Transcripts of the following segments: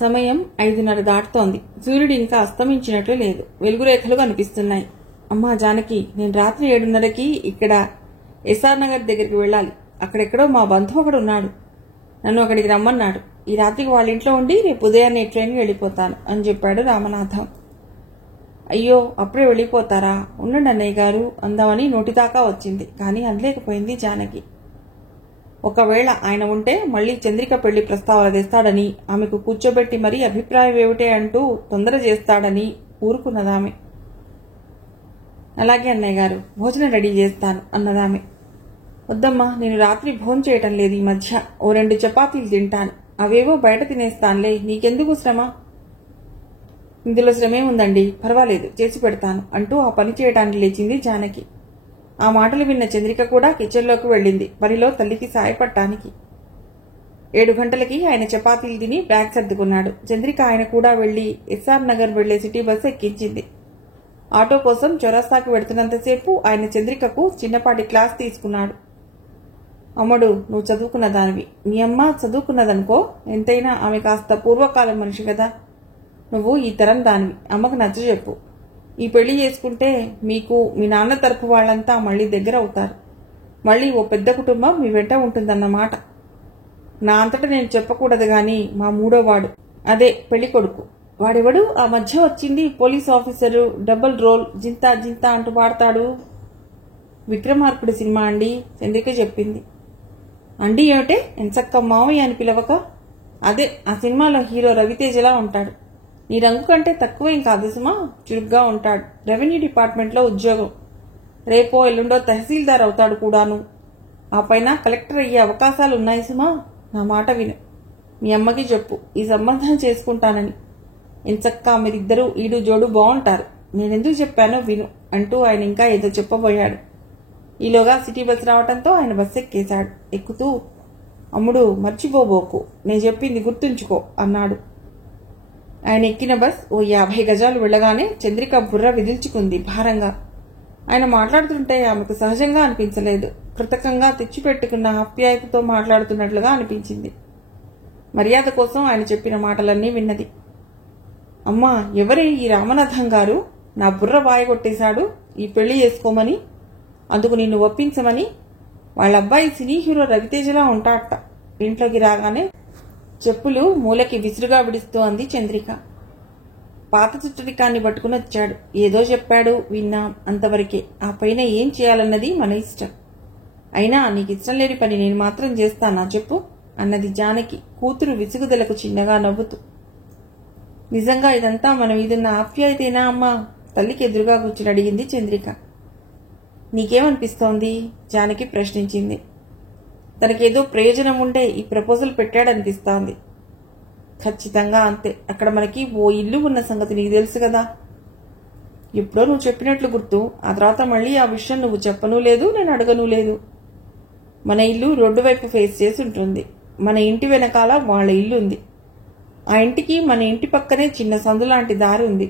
సమయం 5:30 దాటుతోంది. సూర్యుడు ఇంకా అస్తమించినట్లు లేదు. వెలుగురేఖలు కనిపిస్తున్నాయి. అమ్మా జానకి, నేను రాత్రి 7:30కి ఇక్కడ ఎస్ఆర్ నగర్ దగ్గరికి వెళ్ళాలి. అక్కడెక్కడో మా బంధువు ఒకడు ఉన్నాడు. నన్ను అక్కడికి రమ్మన్నాడు. ఈ రాత్రికి వాళ్ళ ఇంట్లో ఉండి రేపు ఉదయాన్నే ట్రైన్కి వెళ్ళిపోతాను అని చెప్పాడు రామనాథం. అయ్యో, అప్పుడే వెళ్ళిపోతారా? ఉండండి అన్నయ్య గారు అందామని నోటిదాకా వచ్చింది. కానీ అనలేకపోయింది జానకి. ఒకవేళ ఆయన ఉంటే మళ్లీ చంద్రిక పెళ్లి ప్రస్తావన తెస్తాడని, ఆమెకు కూర్చోబెట్టి మరీ అభిప్రాయం ఏమిటే అంటూ తొందర చేస్తాడని ఊరుకున్నదామె. అలాగే అన్నయ్య గారు, భోజనం రెడీ చేస్తాను అన్నదామె. వద్దమ్మా, నేను రాత్రి భోజనం చేయటం లేదు ఈ మధ్య. ఓ 2 చపాతీలు తింటాను. అవేవో బయట తినేస్తానులే, నీకెందుకు శ్రమ? ఇందులో శ్రమే ఉందండి, పర్వాలేదు చేసి పెడతాను అంటూ ఆ పని చేయడానికి లేచింది జానకి. ఆ మాటలు విన్న చంద్రిక కూడా కిచెన్లోకి వెళ్ళింది పనిలో తల్లికి సాయపడటానికి. 7 గంటలకి ఆయన చపాతీలు తిని బ్యాగ్ సర్దుకున్నాడు. చంద్రిక ఆయన కూడా వెళ్లి ఎస్ఆర్ నగర్ వెళ్లే సిటీ బస్సు ఎక్కించింది. ఆటో కోసం చౌరస్తాకి వెడుతున్నంతసేపు ఆయన చంద్రికకు చిన్నపాటి క్లాస్ తీసుకున్నాడు. అమ్మడు, నువ్వు చదువుకున్న దానివి. మీ అమ్మ చదువుకున్నదనుకో, ఎంతైనా ఆమె కాస్త పూర్వకాలం మనిషి కదా. నువ్వు ఈ తరం దానివి. అమ్మకు నచ్చ చెప్పు. ఈ పెళ్లి చేసుకుంటే మీకు మీ నాన్న తరపు వాళ్లంతా మళ్లీ దగ్గర అవుతారు. మళ్లీ ఓ పెద్ద కుటుంబం మీ వెంట ఉంటుందన్నమాట. నా అంతటా నేను చెప్పకూడదు గాని మా మూడోవాడు, అదే పెళ్లి కొడుకు, వాడెవడు ఆ మధ్య వచ్చింది పోలీస్ ఆఫీసరు, డబుల్ రోల్, జింతా జింతా అంటూ పాడతాడు. విక్రమార్కుడి సినిమా అండి, చంద్రిక చెప్పింది. అండి ఏమిటే, ఎంచక్క మావయ్య అని పిలవక? అదే, ఆ సినిమాలో హీరో రవితేజలా ఉంటాడు. నీ రంగు కంటే తక్కువేం కాదు సుమా, చురుగ్గా ఉంటాడు. రెవెన్యూ డిపార్ట్మెంట్లో ఉద్యోగం. రేపో ఎల్లుండో తహసీల్దార్ అవుతాడు కూడాను. ఆ పైన కలెక్టర్ అయ్యే అవకాశాలున్నాయి సుమా. నా మాట విను. మీ అమ్మకి చెప్పు ఈ సంబంధం చేసుకుంటానని. ఎంచక్కా మీరిద్దరూ ఈడు జోడు బాగుంటారు. నేనెందుకు చెప్పానో విను అంటూ ఆయన ఇంకా ఏదో చెప్పబోయాడు. ఈలోగా సిటీ బస్ రావడంతో ఆయన బస్సు ఎక్కేశాడు. ఎక్కుతూ, అమ్ముడు మర్చిపోబోకు, నేను చెప్పింది గుర్తుంచుకో అన్నాడు. ఆయన ఎక్కిన బస్ ఓ 50 గజాలు వెళ్లగానే చంద్రిక బుర్ర విదిల్చుకుంది భారంగా. ఆయన మాట్లాడుతుంటే ఆమెకు సహజంగా అనిపించలేదు. కృతకంగా తెచ్చిపెట్టుకున్న ఆప్యాయతతో మాట్లాడుతున్నట్లుగా అనిపించింది. మర్యాద కోసం ఆయన చెప్పిన మాటలన్నీ విన్నది. అమ్మా, ఎవరే ఈ రామనాథం గారు? నా బుర్ర బాయగొట్టేశాడు ఈ పెళ్లి చేసుకోమని, అందుకు నిన్ను ఒప్పించమని. వాళ్ళ అబ్బాయి సినీ హీరో రవితేజలా ఉంటాడట. ఇంట్లోకి రాగానే చెప్పులు మూలకి విసురుగా విడుస్తూ అంది చంద్రిక. పాత చుట్టరికాన్ని పట్టుకుని వచ్చాడు. ఏదో చెప్పాడు, విన్నాం, అంతవరకే. ఆ పైన ఏం చేయాలన్నది మన ఇష్టం. అయినా నీకు ఇష్టం లేని పని నేను మాత్రం చేస్తానా చెప్పు అన్నది జానకి, కూతురు విసుగుదలకు చిన్నగా నవ్వుతూ. నిజంగా ఇదంతా మన మీదున్న ఆప్యాయతేనా అమ్మా? తల్లికి ఎదురుగా కూర్చుని అడిగింది చంద్రిక. నీకేమనిపిస్తోంది? జానకి ప్రశ్నించింది. తనకేదో ప్రయోజనం ఉండే ఈ ప్రపోజల్ పెట్టాడనిపిస్తోంది. ఖచ్చితంగా అంతే. అక్కడ మనకి ఓ ఇల్లు ఉన్న సంగతి నీకు తెలుసు కదా. ఎప్పుడో నువ్వు చెప్పినట్లు గుర్తు. ఆ తర్వాత మళ్లీ ఆ విషయం నువ్వు చెప్పనూ లేదు, నేను అడగనూ లేదు. మన ఇల్లు రోడ్డు వైపు ఫేస్ చేసి ఉంటుంది. మన ఇంటి వెనకాల వాళ్ళ ఇల్లు ఉంది. ఆ ఇంటికి మన ఇంటి పక్కనే చిన్న సందులాంటి దారి ఉంది.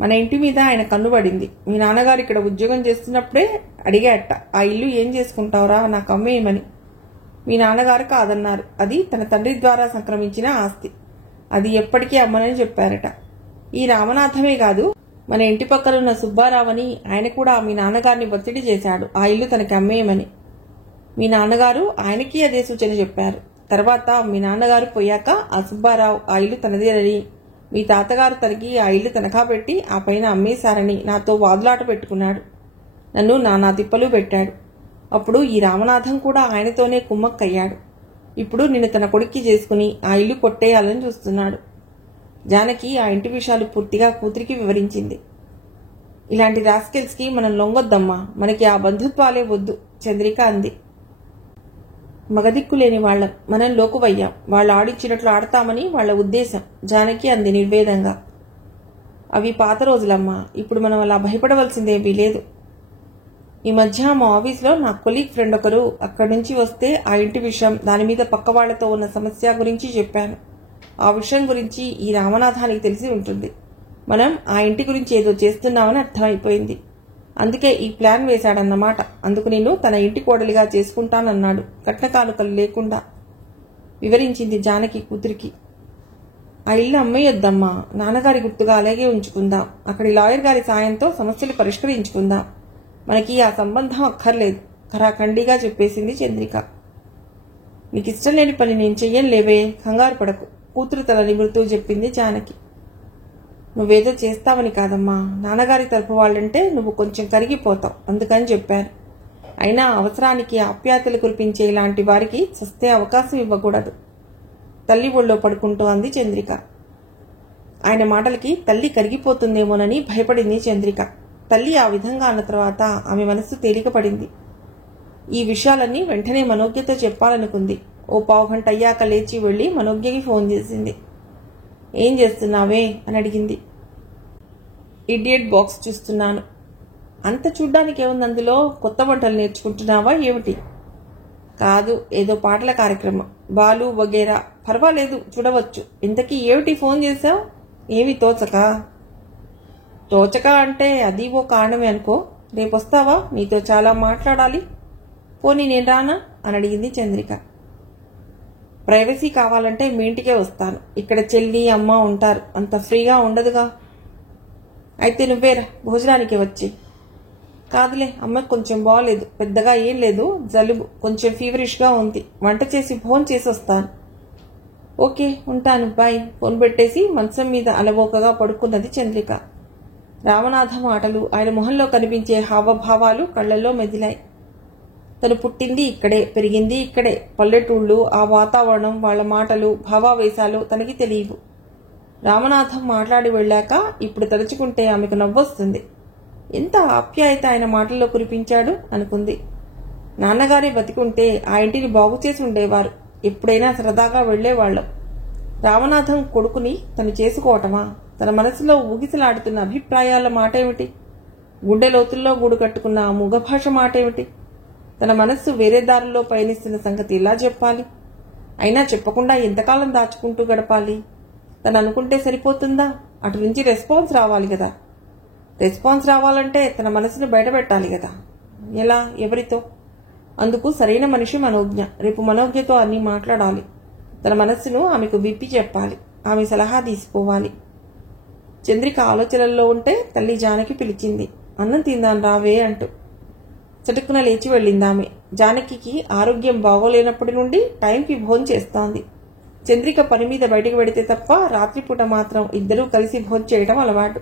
మన ఇంటి మీద ఆయన కన్నుబడింది. మీ నాన్నగారు ఇక్కడ ఉద్యోగం చేస్తున్నప్పుడే అడిగాట, ఆ ఇల్లు ఏం చేసుకుంటావురా, నాకు అమ్మేయమని. మీ నాన్నగారు కాదన్నారు. అది తన తండ్రి ద్వారా సంక్రమించిన ఆస్తి. అది ఎప్పటికీ అమ్మనని చెప్పారట. ఈ రామనాథమే కాదు, మన ఇంటి పక్కనున్న సుబ్బారావని ఆయన కూడా మీ నాన్నగారిని ఒత్తిడి చేశాడు ఆ ఇల్లు తనకి అమ్మేయమని. మీ నాన్నగారు ఆయనకి అదే సూచన చెప్పారు. తర్వాత మీ నాన్నగారు పోయాక ఆ సుబ్బారావు ఆ ఇల్లు తనదేనని, మీ తాతగారు తనకి ఆ ఇల్లు తనఖా పెట్టి ఆ పైన అమ్మేశారని నాతో వాదులాట పెట్టుకున్నాడు. నన్ను నానా తిప్పలు పెట్టాడు. అప్పుడు ఈ రామనాథం కూడా ఆయనతోనే కుమ్మక్కయ్యాడు. ఇప్పుడు నిన్ను తన కొడుక్కి చేసుకుని ఆ ఇల్లు కొట్టేయాలని చూస్తున్నాడు. జానకి ఆ ఇంటి విషయాలు పూర్తిగా కూతురికి వివరించింది. ఇలాంటి రాస్కెల్స్ కి మనం లొంగొద్దమ్మా, మనకి ఆ బంధుత్వాలే వద్దు చంద్రిక అంది. మగదిక్కులేని వాళ్లం, మనం లోకువయ్యాం. వాళ్ళు ఆడిచ్చినట్లు ఆడతామని వాళ్ల ఉద్దేశం జానకి అంది నిర్వేదంగా. అవి పాత రోజులమ్మా, ఇప్పుడు మనం అలా భయపడవలసిందేమీ లేదు. ఈ మధ్య మా ఆఫీస్లో నా కొలీగ్ ఫ్రెండ్ ఒకరు అక్కడి నుంచి వస్తే ఆ ఇంటి విషయం, దాని మీద పక్క వాళ్లతో ఉన్న సమస్య గురించి చెప్పాను. ఆ విషయం గురించి ఈ రామనాథానికి తెలిసి ఉంటుంది. మనం ఆ ఇంటి గురించి ఏదో చేస్తున్నామని అర్థమైపోయింది. అందుకే ఈ ప్లాన్ వేశాడన్నమాట. అందుకు నేను తన ఇంటి కోడలిగా చేసుకుంటానన్నాడు, కట్న కానుకలు లేకుండా వివరించింది జానకి కూతురికి. ఆ ఇల్లు అమ్మేయొద్దమ్మా, నాన్నగారి గుర్తుగా అలాగే ఉంచుకుందాం. అక్కడి లాయర్ గారి సాయంతో సమస్యలు పరిష్కరించుకుందాం. మనకి ఆ సంబంధం అక్కర్లేదు ఖరాఖండిగా చెప్పేసింది చంద్రిక. నీకిష్టం లేని పని నేను చెయ్యనులేవే, కంగారు పడకు, కూతురు తల నిమురుతూ చెప్పింది జానకి. నువ్వేదో చేస్తావని కాదమ్మా, నాన్నగారి తరపు వాళ్ళంటే నువ్వు కొంచెం కరిగిపోతావు అందుకని చెప్పాను. అయినా అవసరానికి ఆప్యాయతలు కురిపించే ఇలాంటి వారికి చస్తే అవకాశం ఇవ్వకూడదు. తల్లి ఒళ్ళో పడుకుంటూ అంది చంద్రిక. ఆయన మాటలకి తల్లి కరిగిపోతుందేమోనని భయపడింది చంద్రిక. తల్లి ఆ విధంగా అన్న తర్వాత ఆమె మనస్సు తేలికపడింది. ఈ విషయాలన్నీ వెంటనే మనోజ్ఞతో చెప్పాలనుకుంది. ఓ పావుగంట అయ్యాక లేచి వెళ్లి మనోజ్ఞకి ఫోన్ చేసింది. ఏం చేస్తున్నావే అని అడిగింది. ఇడియట్ బాక్స్ చూస్తున్నాను. అంత చూడ్డానికి ఏముంది అందులో? కొత్త వంటలు నేర్చుకుంటున్నావా ఏమిటి? కాదు, ఏదో పాటల కార్యక్రమం, బాలు వగేరా. పర్వాలేదు, చూడవచ్చు. ఇంతకీ ఏమిటి ఫోన్ చేశావు? ఏమి తోచక అంటే అది ఓ కారణమే అనుకో. రేపొస్తావా? నీతో చాలా మాట్లాడాలి. పోనీ నేను రానా అని అడిగింది చంద్రిక. ప్రైవసీ కావాలంటే మీ ఇంటికే వస్తాను. ఇక్కడ చెల్లి అమ్మ ఉంటారు, అంత ఫ్రీగా ఉండదుగా. అయితే నువ్వేరా, భోజనానికి వచ్చి. కాదులే, అమ్మకి కొంచెం బాగలేదు, పెద్దగా ఏం లేదు, జలుబు, కొంచెం ఫీవరిష్గా ఉంది. వంట చేసి భోజనం చేసి వస్తాను. ఓకే, ఉంటాను, బాయ్. ఫోన్ పెట్టేసి మంచం మీద అలవోకగా పడుకున్నది చంద్రిక. రామనాథ మాటలు, ఆయన మొహంలో కనిపించే హావభావాలు కళ్లల్లో మెదిలాయి. తను పుట్టింది ఇక్కడే, పెరిగింది ఇక్కడే. పల్లెటూళ్ళు, ఆ వాతావరణం, వాళ్ల మాటలు, భావావేశాలు తనకి తెలియవు. రామనాథం మాట్లాడి వెళ్ళాక ఇప్పుడు తలుచుకుంటే ఆమెకు నవ్వొస్తుంది. ఎంత ఆప్యాయత ఆయన మాటల్లో కురిపించాడు అనుకుంది. నాన్నగారే బతికుంటే ఆ ఇంటిని బాగు చేసి ఉండేవారు. ఎప్పుడైనా సరదాగా వెళ్లేవాళ్లం. రామనాథం కొడుకుని తను చేసుకోవటమా? తన మనసులో ఊగిసలాడుతున్న అభిప్రాయాల మాటేమిటి? గుండె లోతుల్లో గూడు కట్టుకున్న ఆ మూగభాష మాటేమిటి? తన మనస్సు వేరే దారిలో పయనిస్తున్న సంగతి ఎలా చెప్పాలి? అయినా చెప్పకుండా ఎంతకాలం దాచుకుంటూ గడపాలి? తను అనుకుంటే సరిపోతుందా? అటు నుంచి రెస్పాన్స్ రావాలి కదా. రెస్పాన్స్ రావాలంటే తన మనసును బయటపెట్టాలి కదా. ఎలా? ఎవరితో? అందుకు సరైన మనిషి మనోజ్ఞ. రేపు మనోజ్ఞతో అన్నీ మాట్లాడాలి. తన మనస్సును ఆమెకు విప్పి చెప్పాలి. ఆమె సలహా తీసుకోవాలి. చంద్రిక ఆలోచనల్లో ఉంటే తల్లి జానకి పిలిచింది. అన్నం తిందాం రావే అంటూ. చటుక్కున లేచి వెళ్ళిందామె. జానకి ఆరోగ్యం బాగోలేనప్పటి నుండి టైంకి భోజనం చేస్తోంది. చంద్రిక పని మీద బయటకు వెడితే తప్ప రాత్రిపూట మాత్రం ఇద్దరూ కలిసి భోజనం చేయడం అలవాటు.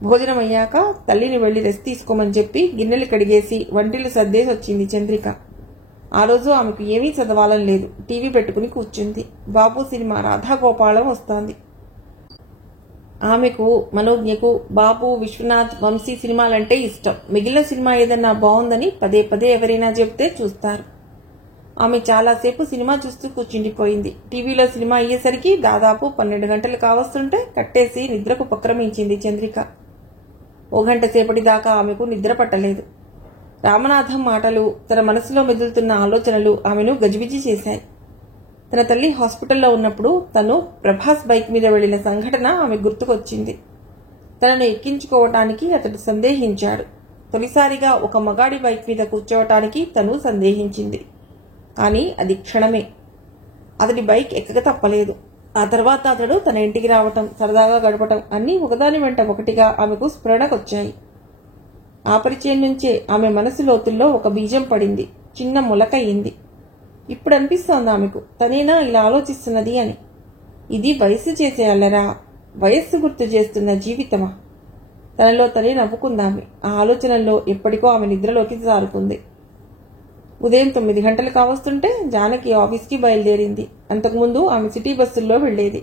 భోజనం అయ్యాక తల్లిని వెళ్లి రెస్ట్ తీసుకోమని చెప్పి గిన్నెలు కడిగేసి వంటిల్లు సర్దేసి వచ్చింది చంద్రిక. ఆ రోజు ఆమెకు ఏమీ చదవాలని లేదు. టీవీ పెట్టుకుని కూర్చుంది. బాబు సినిమా రాధాగోపాలం వస్తోంది. ఆమెకు, మనోజ్ఞకు బాబు, విశ్వనాథ్, వంశీ సినిమాలంటే ఇష్టం. మిగిలిన సినిమా ఏదన్నా బాగుందని పదే పదే ఎవరైనా చెబితే చూస్తారు. ఆమె చాలాసేపు సినిమా చూస్తూ కూర్చుండిపోయింది. టీవీలో సినిమా అయ్యేసరికి దాదాపు 12 గంటలు కావస్తుంటే కట్టేసి నిద్రకు ఉపక్రమించింది చంద్రిక. ఓ గంట సేపటి దాకా ఆమెకు నిద్ర పట్టలేదు. రామనాథం మాటలు, తన మనసులో మెదులుతున్న ఆలోచనలు ఆమెను గజిబిజి చేశాయి. తన తల్లి హాస్పిటల్లో ఉన్నప్పుడు తను ప్రభాస్ బైక్ మీద వెళ్లిన సంఘటన ఆమె గుర్తుకొచ్చింది. తనను ఎక్కించుకోవటానికి అతడు సందేహించాడు. తొలిసారిగా ఒక మగాడి బైక్ మీద కూర్చోవటానికి తను సందేహించింది. కానీ అది క్షణమే. అతడి బైక్ ఎక్కక తప్పలేదు. ఆ తర్వాత అతడు తన ఇంటికి రావటం, సరదాగా గడపటం అన్నీ ఒకదాని వెంట ఒకటిగా ఆమెకు స్ఫురణకొచ్చాయి. ఆ పరిచయం నుంచే ఆమె మనసు లోతుల్లో ఒక బీజం పడింది. చిన్న మొలకయ్యింది. ఇప్పుడు అనిపిస్తోంది ఆమెకు, తనేనా ఇలా ఆలోచిస్తున్నది అని. ఇది వయస్సు చేసే అల్లరా? వయస్సు గుర్తు చేస్తున్న జీవితమా? తనలో తనే నవ్వుకుందామె. ఆ ఆలోచనల్లో ఎప్పటికో ఆమె నిద్రలోకి జారుకుంది. ఉదయం 9 గంటలు కావస్తుంటే జానకి ఆఫీస్కి బయలుదేరింది. అంతకుముందు ఆమె సిటీ బస్సుల్లో వెళ్లేది.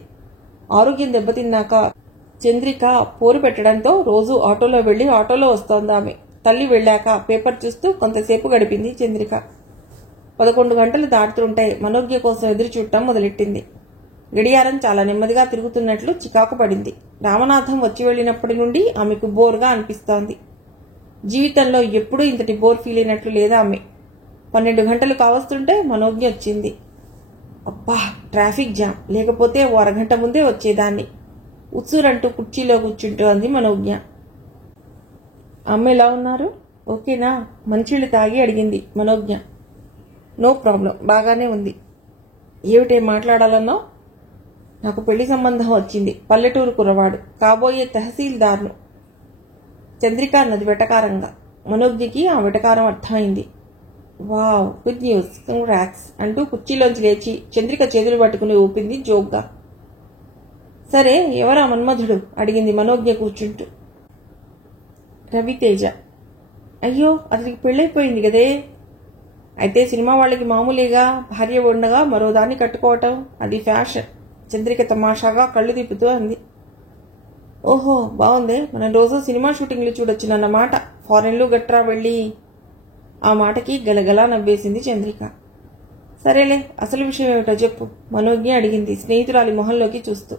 ఆరోగ్యం దెబ్బతిన్నాక చంద్రిక పోరు పెట్టడంతో రోజు ఆటోలో వెళ్లి ఆటోలో వస్తోందామె. తల్లి వెళ్లాక పేపర్ చూస్తూ కొంతసేపు గడిపింది చంద్రిక. 11 గంటలు దాటుతుంటే మనోజ్ఞ కోసం ఎదురు చూడటం మొదలెట్టింది. గడియారం చాలా నెమ్మదిగా తిరుగుతున్నట్లు చికాకు పడింది. రామనాథం వచ్చి వెళ్లినప్పటి నుండి ఆమెకు బోర్గా అనిపిస్తోంది. జీవితంలో ఎప్పుడూ ఇంతటి బోర్ ఫీల్ అయినట్లు లేదా ఆమె. 12 గంటలు కావస్తుంటే మనోజ్ఞ వచ్చింది. అబ్బా, ట్రాఫిక్ జామ్, లేకపోతే ఓ అరగంట ముందే వచ్చేదాన్ని. ఉత్సూరంటూ కుర్చీలో కూర్చుంటూ అంది మనోజ్ఞ. అమ్మ ఎలా ఉన్నారు? ఓకేనా? మంచిళ్ళు తాగి అడిగింది మనోజ్ఞ. నో ప్రాబ్లం, బాగానే ఉంది. ఏమిటే మాట్లాడాలన్నావు? నాకు పెళ్లి సంబంధం వచ్చింది. పల్లెటూరు కురవాడు, కాబోయే తహసీల్దార్ను. చంద్రిక అన్నది వెటకారంగా. మనోజ్ఞకి ఆ వెటకారం అర్థమైంది. వావ్, గుడ్ న్యూస్, కంగ్రాట్స్ అంటూ కుర్చీలోంచి లేచి చంద్రిక చేతులు పట్టుకుని ఊపింది జోక్గా. సరే, ఎవరా మన్మధుడు అడిగింది మనోజ్ఞ కూర్చుంటూ. రవితేజ. అయ్యో, అతనికి పెళ్ళైపోయింది కదే. అయితే సినిమా వాళ్ళకి మామూలుగా భార్య ఉండగా మరో దాన్ని కట్టుకోవటం, అది ఫ్యాషన్. చంద్రిక తమాషాగా కళ్ళు తిప్పుతూ అంది. ఓహో, బాగుందే, మనం రోజు సినిమా షూటింగ్లు చూడొచ్చునన్నమాట. ఫారెన్లు గట్రా వెళ్ళి. ఆ మాటకి గలగలా నవ్వేసింది చంద్రిక. సరేలే, అసలు విషయం ఏమిటో చెప్పు మనోజ్ఞ అడిగింది స్నేహితురాలి మొహంలోకి చూస్తూ.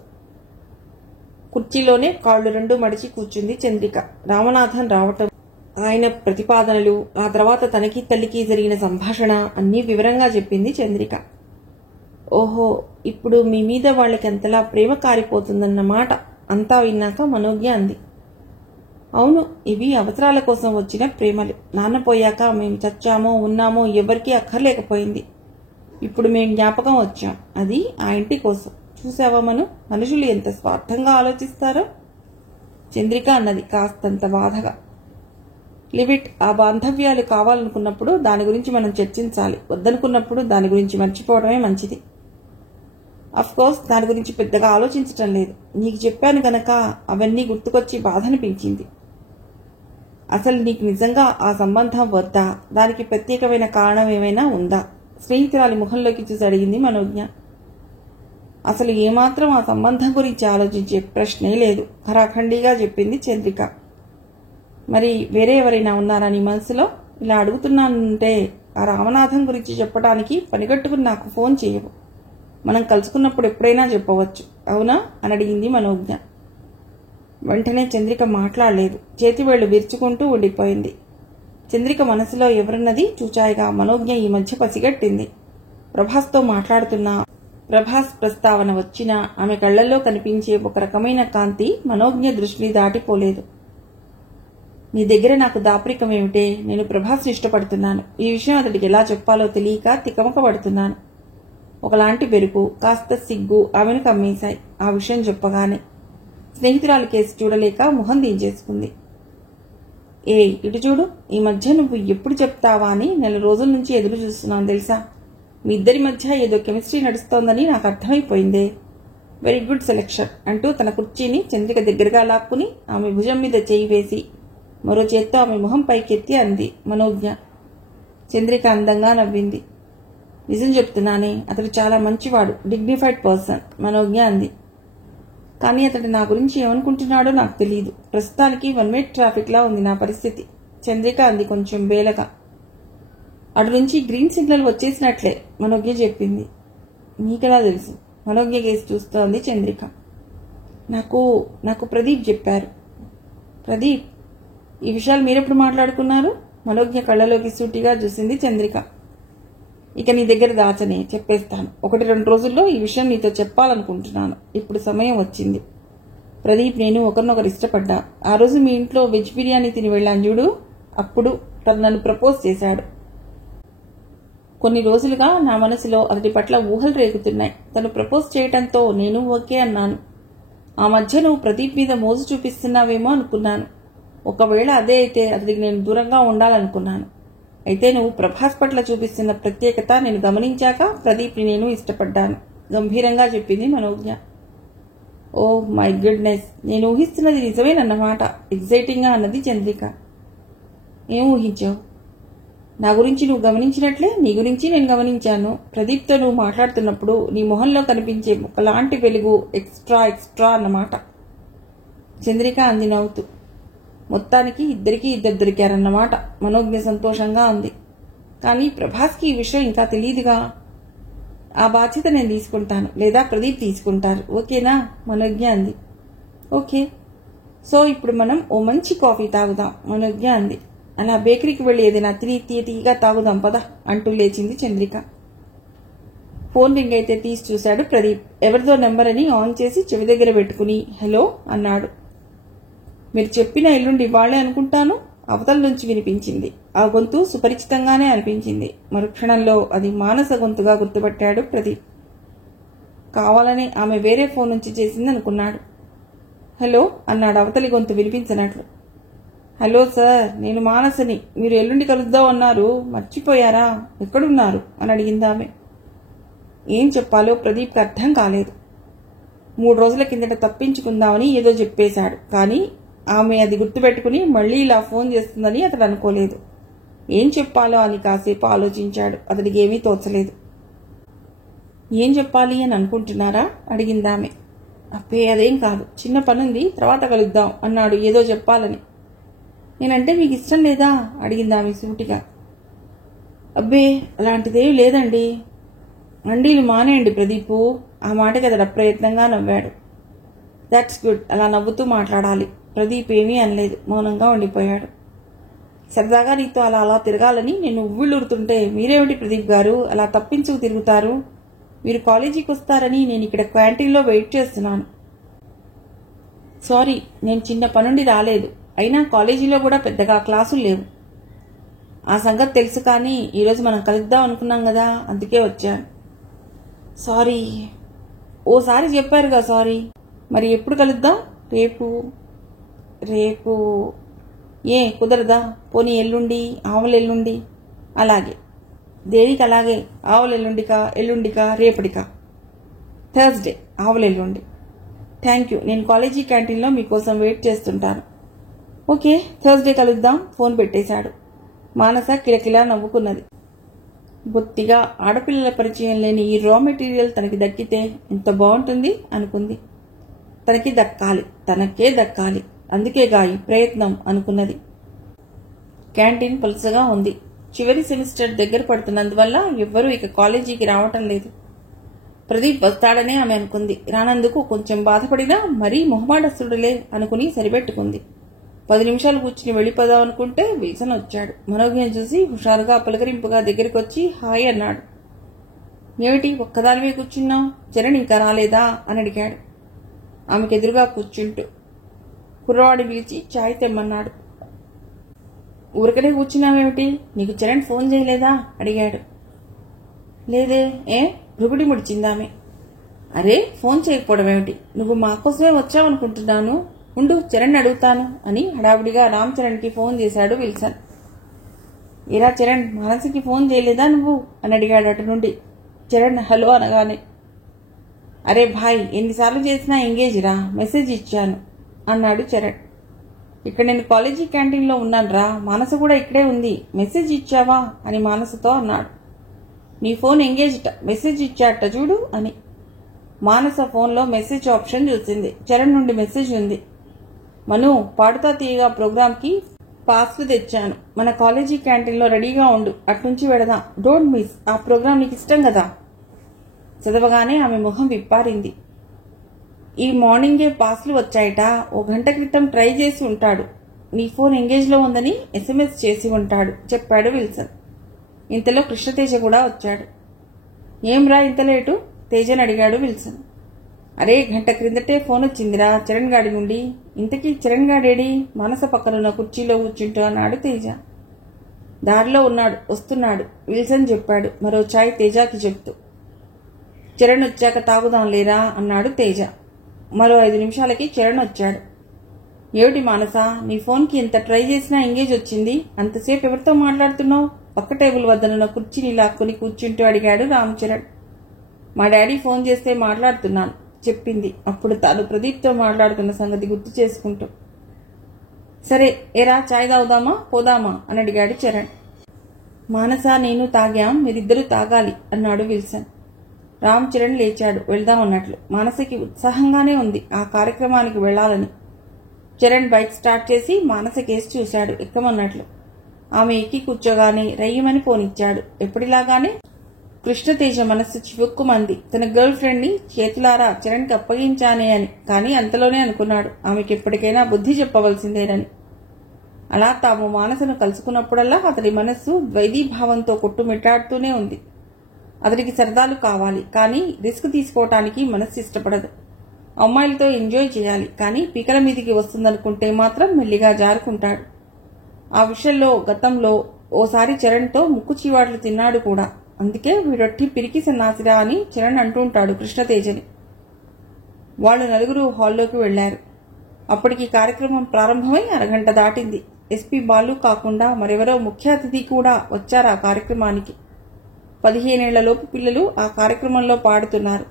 కుర్చీలోనే కాళ్లు రెండు మడిచి కూర్చుంది చంద్రిక. రామనాథన్ రావటం, ఆయన ప్రతిపాదనలు, ఆ తర్వాత తనకి తల్లికి జరిగిన సంభాషణ అన్నీ వివరంగా చెప్పింది చంద్రిక. ఓహో, ఇప్పుడు మీ మీద వాళ్ళకి ఎంతలా ప్రేమ కారిపోతుందన్నమాట అంతా విన్నాక మనోజ్ఞ అంది. అవును, ఇవి అవసరాల కోసం వచ్చిన ప్రేమలు. నాన్న పోయాక మేము చచ్చామో ఉన్నామో ఎవరికీ అక్కర్లేకపోయింది. ఇప్పుడు మేం జ్ఞాపకం వచ్చాం, అది ఆ ఇంటి కోసం. చూసావా మనుషులు ఎంత స్వార్థంగా ఆలోచిస్తారో, చంద్రిక అన్నది కాస్తంత బాధగా. లివిట్, ఆ బాంధవ్యాలు కావాలనుకున్నప్పుడు దాని గురించి మనం చర్చించాలి, వద్దనుకున్నప్పుడు దాని గురించి మర్చిపోవడమే మంచిది. అఫ్కోర్స్ దాని గురించి పెద్దగా ఆలోచించటం లేదు. నీకు చెప్పాను గనక అవన్నీ గుర్తుకొచ్చి బాధనిపించింది. అసలు నీకు నిజంగా ఆ సంబంధం వద్దా? దానికి ప్రత్యేకమైన కారణం ఏమైనా ఉందా? స్నేహితురాలి ముఖంలోకి చూసి అడిగింది మనోజ్ఞ. అసలు ఏమాత్రం ఆ సంబంధం గురించి ఆలోచించే ప్రశ్నే లేదు, ఖరాఖండిగా చెప్పింది చంద్రిక. మరి వేరే ఎవరైనా ఉన్నారా నీ మనసులో? ఇలా అడుగుతున్నానంటే ఆ రామనాథం గురించి చెప్పడానికి పనిగట్టుకుని నాకు ఫోన్ చేయవు. మనం కలుసుకున్నప్పుడు ఎప్పుడైనా చెప్పవచ్చు, అవునా అని అడిగింది మనోజ్ఞ. వెంటనే చంద్రిక మాట్లాడలేదు. చేతివేళ్లు విరుచుకుంటూ ఉండిపోయింది. చంద్రిక మనసులో ఎవరున్నది చూచాయిగా మనోజ్ఞ ఈ మధ్య పసిగట్టింది. ప్రభాస్తో మాట్లాడుతున్నా, ప్రభాస్ ప్రస్తావన వచ్చినా ఆమె కళ్లల్లో కనిపించే ఒక రకమైన కాంతి మనోజ్ఞ దృష్టిని దాటిపోలేదు. నీ దగ్గర నాకు దాపరికం ఏమిటే? నేను ప్రభాస్ని ఇష్టపడుతున్నాను. ఈ విషయం అతడికి ఎలా చెప్పాలో తెలియక తికమక పడుతున్నాను. ఒకలాంటి బెరుకు, కాస్త సిగ్గు ఆమెను కమ్మేశాయి ఆ విషయం చెప్పగానే. స్నేహితురాలు కేసు చూడలేక మొహం దించేసుకుంది. ఇటు చూడు, ఈ మధ్య నువ్వు ఎప్పుడు చెప్తావా అని నెల రోజుల నుంచి ఎదురు చూస్తున్నాను తెలుసా. మీ ఇద్దరి మధ్య ఏదో కెమిస్ట్రీ నడుస్తోందని నాకు అర్థమైపోయిందే. వెరీ గుడ్ సెలెక్షన్ అంటూ తన కుర్చీని చంద్రిక దగ్గరగా లాక్కుని ఆమె భుజం మీద చేయి వేసి మరో చేత్తో ఆమె మొహం పైకెత్తి అంది మనోజ్ఞ. చంద్రిక అందంగా నవ్వింది. నిజం చెప్తున్నానే, అతడు చాలా మంచివాడు, డిగ్నిఫైడ్ పర్సన్ మనోజ్ఞ అంది. కానీ అతడు నా గురించి ఏమనుకుంటున్నాడో నాకు తెలియదు. ప్రస్తుతానికి 1 వే ట్రాఫిక్ లా ఉంది నా పరిస్థితి, చంద్రిక అంది కొంచెం బేలగా. అటు నుంచి గ్రీన్ సిగ్నల్ వచ్చేసినట్లే మనోజ్ఞ చెప్పింది. నీకెలా తెలుసు? మనోజ్ఞ కేసు చూస్తోంది చంద్రిక. నాకు ప్రదీప్ చెప్పారు. ప్రదీప్? ఈ విషయాలు మీరెప్పుడు మాట్లాడుకున్నారు? మనోజ్ఞ కళ్ళలోకి సూటిగా చూసింది చంద్రిక. ఇక నీ దగ్గర దాచనే, చెప్పేస్తాను. 1-2 రోజుల్లో ఈ విషయం నీతో చెప్పాలనుకుంటున్నాను. ఇప్పుడు సమయం వచ్చింది. ప్రదీప్ నేను ఒకరినొకరు ఇష్టపడ్డా. ఆ రోజు మీ ఇంట్లో వెజ్ బిర్యానీ తిని వెళ్ళాను చూడు, అప్పుడు నన్ను ప్రపోజ్ చేశాడు. కొన్ని రోజులుగా నా మనసులో అతడి పట్ల ఊహలు రేగుతున్నాయి. తను ప్రపోజ్ చేయటంతో నేను ఓకే అన్నాను. ఆ మధ్య నువ్వు ప్రదీప్ మీద మోజు చూపిస్తున్నావేమో అనుకున్నాను. ఒకవేళ అదే అయితే అతడికి నేను దూరంగా ఉండాలనుకున్నాను. అయితే నువ్వు ప్రభాస్ పట్ల చూపిస్తున్న ప్రత్యేకత నేను గమనించాక ప్రదీప్ని నేను ఇష్టపడ్డాను, గంభీరంగా చెప్పింది మనోజ్ఞ. ఓ మై గుడ్నెస్, నేను ఊహిస్తున్నది నిజమేనన్నమాట, ఎగ్జైటింగ్గా అన్నది చంద్రిక. ఏం ఊహించావు? నా గురించి నువ్వు గమనించినట్లే నీ గురించి నేను గమనించాను. ప్రదీప్తో నువ్వు మాట్లాడుతున్నప్పుడు నీ మొహంలో కనిపించే ఒకలాంటి వెలుగు ఎక్స్ట్రా అన్నమాట, చంద్రిక అంది నవ్వుతూ. మొత్తానికి ఇద్దరు దొరికారన్నమాట, మనోజ్ఞ సంతోషంగా ఉంది. కానీ ప్రభాస్కి ఈ విషయం ఇంకా తెలియదుగా. ఆ బాధ్యత నేను తీసుకుంటాను, లేదా ప్రదీప్ తీసుకుంటారు, ఓకేనా? మనోజ్ఞ అంది. ఓకే. సో ఇప్పుడు మనం ఓ మంచి కాఫీ తాగుదాం, మనోజ్ఞ అంది. అలా బేకరీకి వెళ్లి ఏదైనా తీయగా తాగుదాం పదా అంటూ లేచింది చంద్రిక. ఫోన్ రింగ్ అయితే తీసి చూశాడు ప్రదీప్. ఎవరిదో నెంబర్ అని ఆన్ చేసి చెవి దగ్గర పెట్టుకుని హలో అన్నాడు. మీరు చెప్పిన ఎల్లుండి ఇవాళ్లే అనుకుంటాను, అవతల నుంచి వినిపించింది. ఆ గొంతు సుపరిచితంగానే అనిపించింది. మరుక్షణంలో అది మానస గొంతుగా గుర్తుపట్టాడు ప్రదీప్. కావాలని ఆమె వేరే ఫోన్ నుంచి చేసిందనుకున్నాడు. హలో అన్నాడు అవతలి గొంతు వినిపించినట్లు. హలో సార్, నేను మానసని. మీరు ఎల్లుండి కలుద్దాం అన్నారు, మర్చిపోయారా? ఎక్కడున్నారు అని అడిగిందామె. ఏం చెప్పాలో ప్రదీప్కి అర్థం కాలేదు. 3 రోజుల కిందట తప్పించుకుందామని ఏదో చెప్పేశాడు. కానీ ఆమె అది గుర్తుపెట్టుకుని మళ్లీ ఇలా ఫోన్ చేస్తుందని అతడు అనుకోలేదు. ఏం చెప్పాలో అని కాసేపు ఆలోచించాడు. అతడికి ఏమీ తోచలేదు. ఏం చెప్పాలి అని అనుకుంటున్నారా అడిగిందామె. అబ్బే అదేం కాదు, చిన్న పనుంది, తర్వాత కలుద్దాం అన్నాడు ఏదో చెప్పాలని. నేనంటే మీకు ఇష్టం లేదా అడిగిందామె సూటిగా. అబ్బే అలాంటిదేమీ లేదండి. అండీలు మానేయండి ప్రదీపు. ఆ మాటకి అతడు అప్రయత్నంగా నవ్వాడు. దట్స్ గుడ్, అలా నవ్వుతూ మాట్లాడాలి. ప్రదీప్ ఏమీ అనలేదు, మౌనంగా ఉండిపోయాడు. సరదాగా నీతో అలా అలా తిరగాలని నేను ఉవ్విళ్ళూరుతుంటే మీరేమిటి ప్రదీప్ గారు అలా తప్పించుకు తిరుగుతారు? మీరు కాలేజీకి వస్తారని నేను ఇక్కడ క్యాంటీన్లో వెయిట్ చేస్తున్నాను. సారీ, నేను చిన్న పనుండి రాలేదు. అయినా కాలేజీలో కూడా పెద్దగా క్లాసులు లేవు. ఆ సంగతి తెలుసు, కానీ ఈరోజు మనం కలుద్దాం అనుకున్నాం కదా, అందుకే వచ్చాను. సారీ. ఓసారి చెప్పారుగా సారీ. మరి ఎప్పుడు కలుద్దాం? రేపు. రేపు ఏ కుదరదా? పోనీ ఎల్లుండి, ఆవులెల్లుండి. అలాగే. దేనికి అలాగే? ఆవులెల్లుండికా, ఎల్లుండికా, రేపటికా? థర్స్డే, ఆవులెల్లుండి. Thank you. నేను కాలేజీ క్యాంటీన్లో మీకోసం వెయిట్ చేస్తుంటాను. ఓకే, థర్స్డే కలుద్దాం. ఫోన్ పెట్టేశాడు. మానస కిలకిలా నవ్వుకున్నది. బొత్తిగా ఆడపిల్లల పరిచయం లేని ఈ రా మెటీరియల్ తనకి దక్కితే ఎంత బాగుంటుంది అనుకుంది. తనకి దక్కాలి, తనకే దక్కాలి, అందుకేగా ఈ ప్రయత్నం అనుకున్నది. క్యాంటీన్ పలుసగా ఉంది. చివరి సెమిస్టర్ దగ్గర పడుతున్నందువల్ల ఎవ్వరూ ఇక కాలేజీకి రావటం లేదు. ప్రదీప్ వస్తాడనే ఆమె అనుకుంది. రానందుకు కొంచెం బాధపడినా మరీ మొహమాటస్తుడులే అనుకుని సరిపెట్టుకుంది. 10 నిమిషాలు కూర్చుని వెళ్ళిపోదాం అనుకుంటే విల్సన్ వచ్చాడు. మనోజ్ఞం చూసి హుషారుగా పలకరింపుగా దగ్గరికి వచ్చి హాయ్ అన్నాడు. ఏమిటి ఒక్కదానివే కూర్చున్నావు? చరణ్ ఇంకా రాలేదా అని అడిగాడు ఆమెకెదురుగా కూర్చుంటూ. కుర్రవాడి పిలిచి చాయ్ తెమ్మన్నాడు. ఊరికనే కూర్చున్నావేమిటి? నీకు చరణ్ ఫోన్ చేయలేదా అడిగాడు. లేదే. ఏ? భృగుడి ముడిచిందామె. అరే, ఫోన్ చేయకపోవడం ఏమిటి? నువ్వు మాకోసమే వచ్చావనుకుంటున్నాను. ఉండు, చరణ్ అడుగుతాను అని హడావిడిగా రామ్ చరణ్కి ఫోన్ చేశాడు విల్సన్. ఇలా చరణ్, మానసికి ఫోన్ చేయలేదా నువ్వు అని అడిగాడు అటు నుండి. చరణ్ హలో అనగానే, అరే భాయ్, ఎన్నిసార్లు చేసినా ఎంగేజ్ రా, మెసేజ్ ఇచ్చాను అన్నాడు చరణ్. ఇక్కడ నేను కాలేజీ క్యాంటీన్లో ఉన్నాను రా, మానస కూడా ఇక్కడే ఉంది, మెసేజ్ ఇచ్చావా అని మానసతో అన్నాడు. నీ ఫోన్ ఎంగేజ్ట, మెసేజ్ ఇచ్చాట చూడు అని. మానస ఫోన్లో మెసేజ్ ఆప్షన్ చూసింది. చరణ్ నుండి మెసేజ్ ఉంది. మను, పాడుతా తీయగా ప్రోగ్రాంకి పాస్లు తెచ్చాను. మన కాలేజీ క్యాంటీన్లో రెడీగా ఉండు, అట్నుంచి వెడదాం. Don't miss. ఆ ప్రోగ్రాం నీకు ఇష్టం కదా. చదవగానే ఆమె ముఖం విప్పారింది. ఈ మార్నింగే పాస్లు వచ్చాయట. 1 గంట క్రితం ట్రై చేసి ఉంటాడు. నీ ఫోన్ ఎంగేజ్లో ఉందని SMS చేసి ఉంటాడు చెప్పాడు విల్సన్. ఇంతలో కృష్ణతేజ కూడా వచ్చాడు. ఏమ్రా ఇంత లేటు? తేజని అడిగాడు విల్సన్. అరే, 1 గంట క్రిందటే ఫోన్ వచ్చిందిరా చరణ్ గాడి నుండి. ఇంతకీ చరణ్ గాడేడి? మానస పక్కనున్న కుర్చీలో కూర్చుంటూ అన్నాడు తేజ. దారిలో ఉన్నాడు, వస్తున్నాడు విల్సన్ చెప్పాడు మరో చాయ్ తేజకి చెప్తూ. చరణ్ వచ్చాక తాగుదాం లేరా అన్నాడు తేజ. మరో 5 నిమిషాలకి చరణ్ వచ్చాడు. ఏమిటి మానస, నీ ఫోన్కి ఎంత ట్రై చేసినా ఎంగేజ్ వచ్చింది. అంతసేపు ఎవరితో మాట్లాడుతున్నావు? పక్క టేబుల్ వద్దనున్న కుర్చీని లాక్కుని కూర్చుంటూ అడిగాడు రామ్ చరణ్. మా డాడీ ఫోన్ చేస్తే మాట్లాడుతున్నాను చెప్పింది అప్పుడు తాను ప్రదీప్తో మాట్లాడుతున్న సంగతి గుర్తు చేసుకుంటూ. సరే, ఏరా చాయ్ తాగుదామా పోదామా అని అడిగాడు చరణ్. మానస నేను తాగాం, మీరిద్దరూ తాగాలి అన్నాడు విల్సన్. రామ్ చరణ్ లేచాడు వెళ్దామన్నట్లు. మానసకి ఉత్సాహంగానే ఉంది ఆ కార్యక్రమానికి వెళ్లాలని. చరణ్ బైక్ స్టార్ట్ చేసి మానస కేసు చూశాడు ఎక్కమన్నట్లు. ఆమె ఎక్కి కూర్చోగానే రయ్యమని పోనిచ్చాడు. ఎప్పటిలాగానే కృష్ణతేజ మనస్సు చివుక్కుమంది. తన గర్ల్ ఫ్రెండ్ ని చేతులారా చరణ్కి అప్పగించానే అని. కానీ అంతలోనే అనుకున్నాడు ఆమెకి ఎప్పటికైనా బుద్ధి చెప్పవలసిందేనని. అలా తాము మానసను కలుసుకున్నప్పుడల్లా అతడి మనస్సు ద్వైధీభావంతో కొట్టుమిట్టాడుతూనే ఉంది. అతడికి సరదాలు కావాలి, కానీ రిస్క్ తీసుకోవటానికి మనస్సు ఇష్టపడదు. అమ్మాయిలతో ఎంజాయ్ చేయాలి, కానీ పీకల మీదికి వస్తుందనుకుంటే మాత్రం మెల్లిగా జారుకుంటాడు. ఆ విషయంలో గతంలో ఓసారి చరణ్తో ముక్కు చీవాట్లు తిన్నాడు కూడా. అందుకే వీడొట్టి పిరికి సన్నాసిరా అని చరణ్ అంటూ ఉంటాడు కృష్ణతేజని. వాళ్ళు నలుగురు హాల్లోకి వెళ్లారు. అప్పటికి కార్యక్రమం ప్రారంభమై అరగంట దాటింది. ఎస్పీ బాలు కాకుండా మరెవరో ముఖ్య అతిథి కూడా వచ్చారు ఆ కార్యక్రమానికి. 15 ఏళ్లలోపు పిల్లలు ఆ కార్యక్రమంలో పాడుతున్నారు.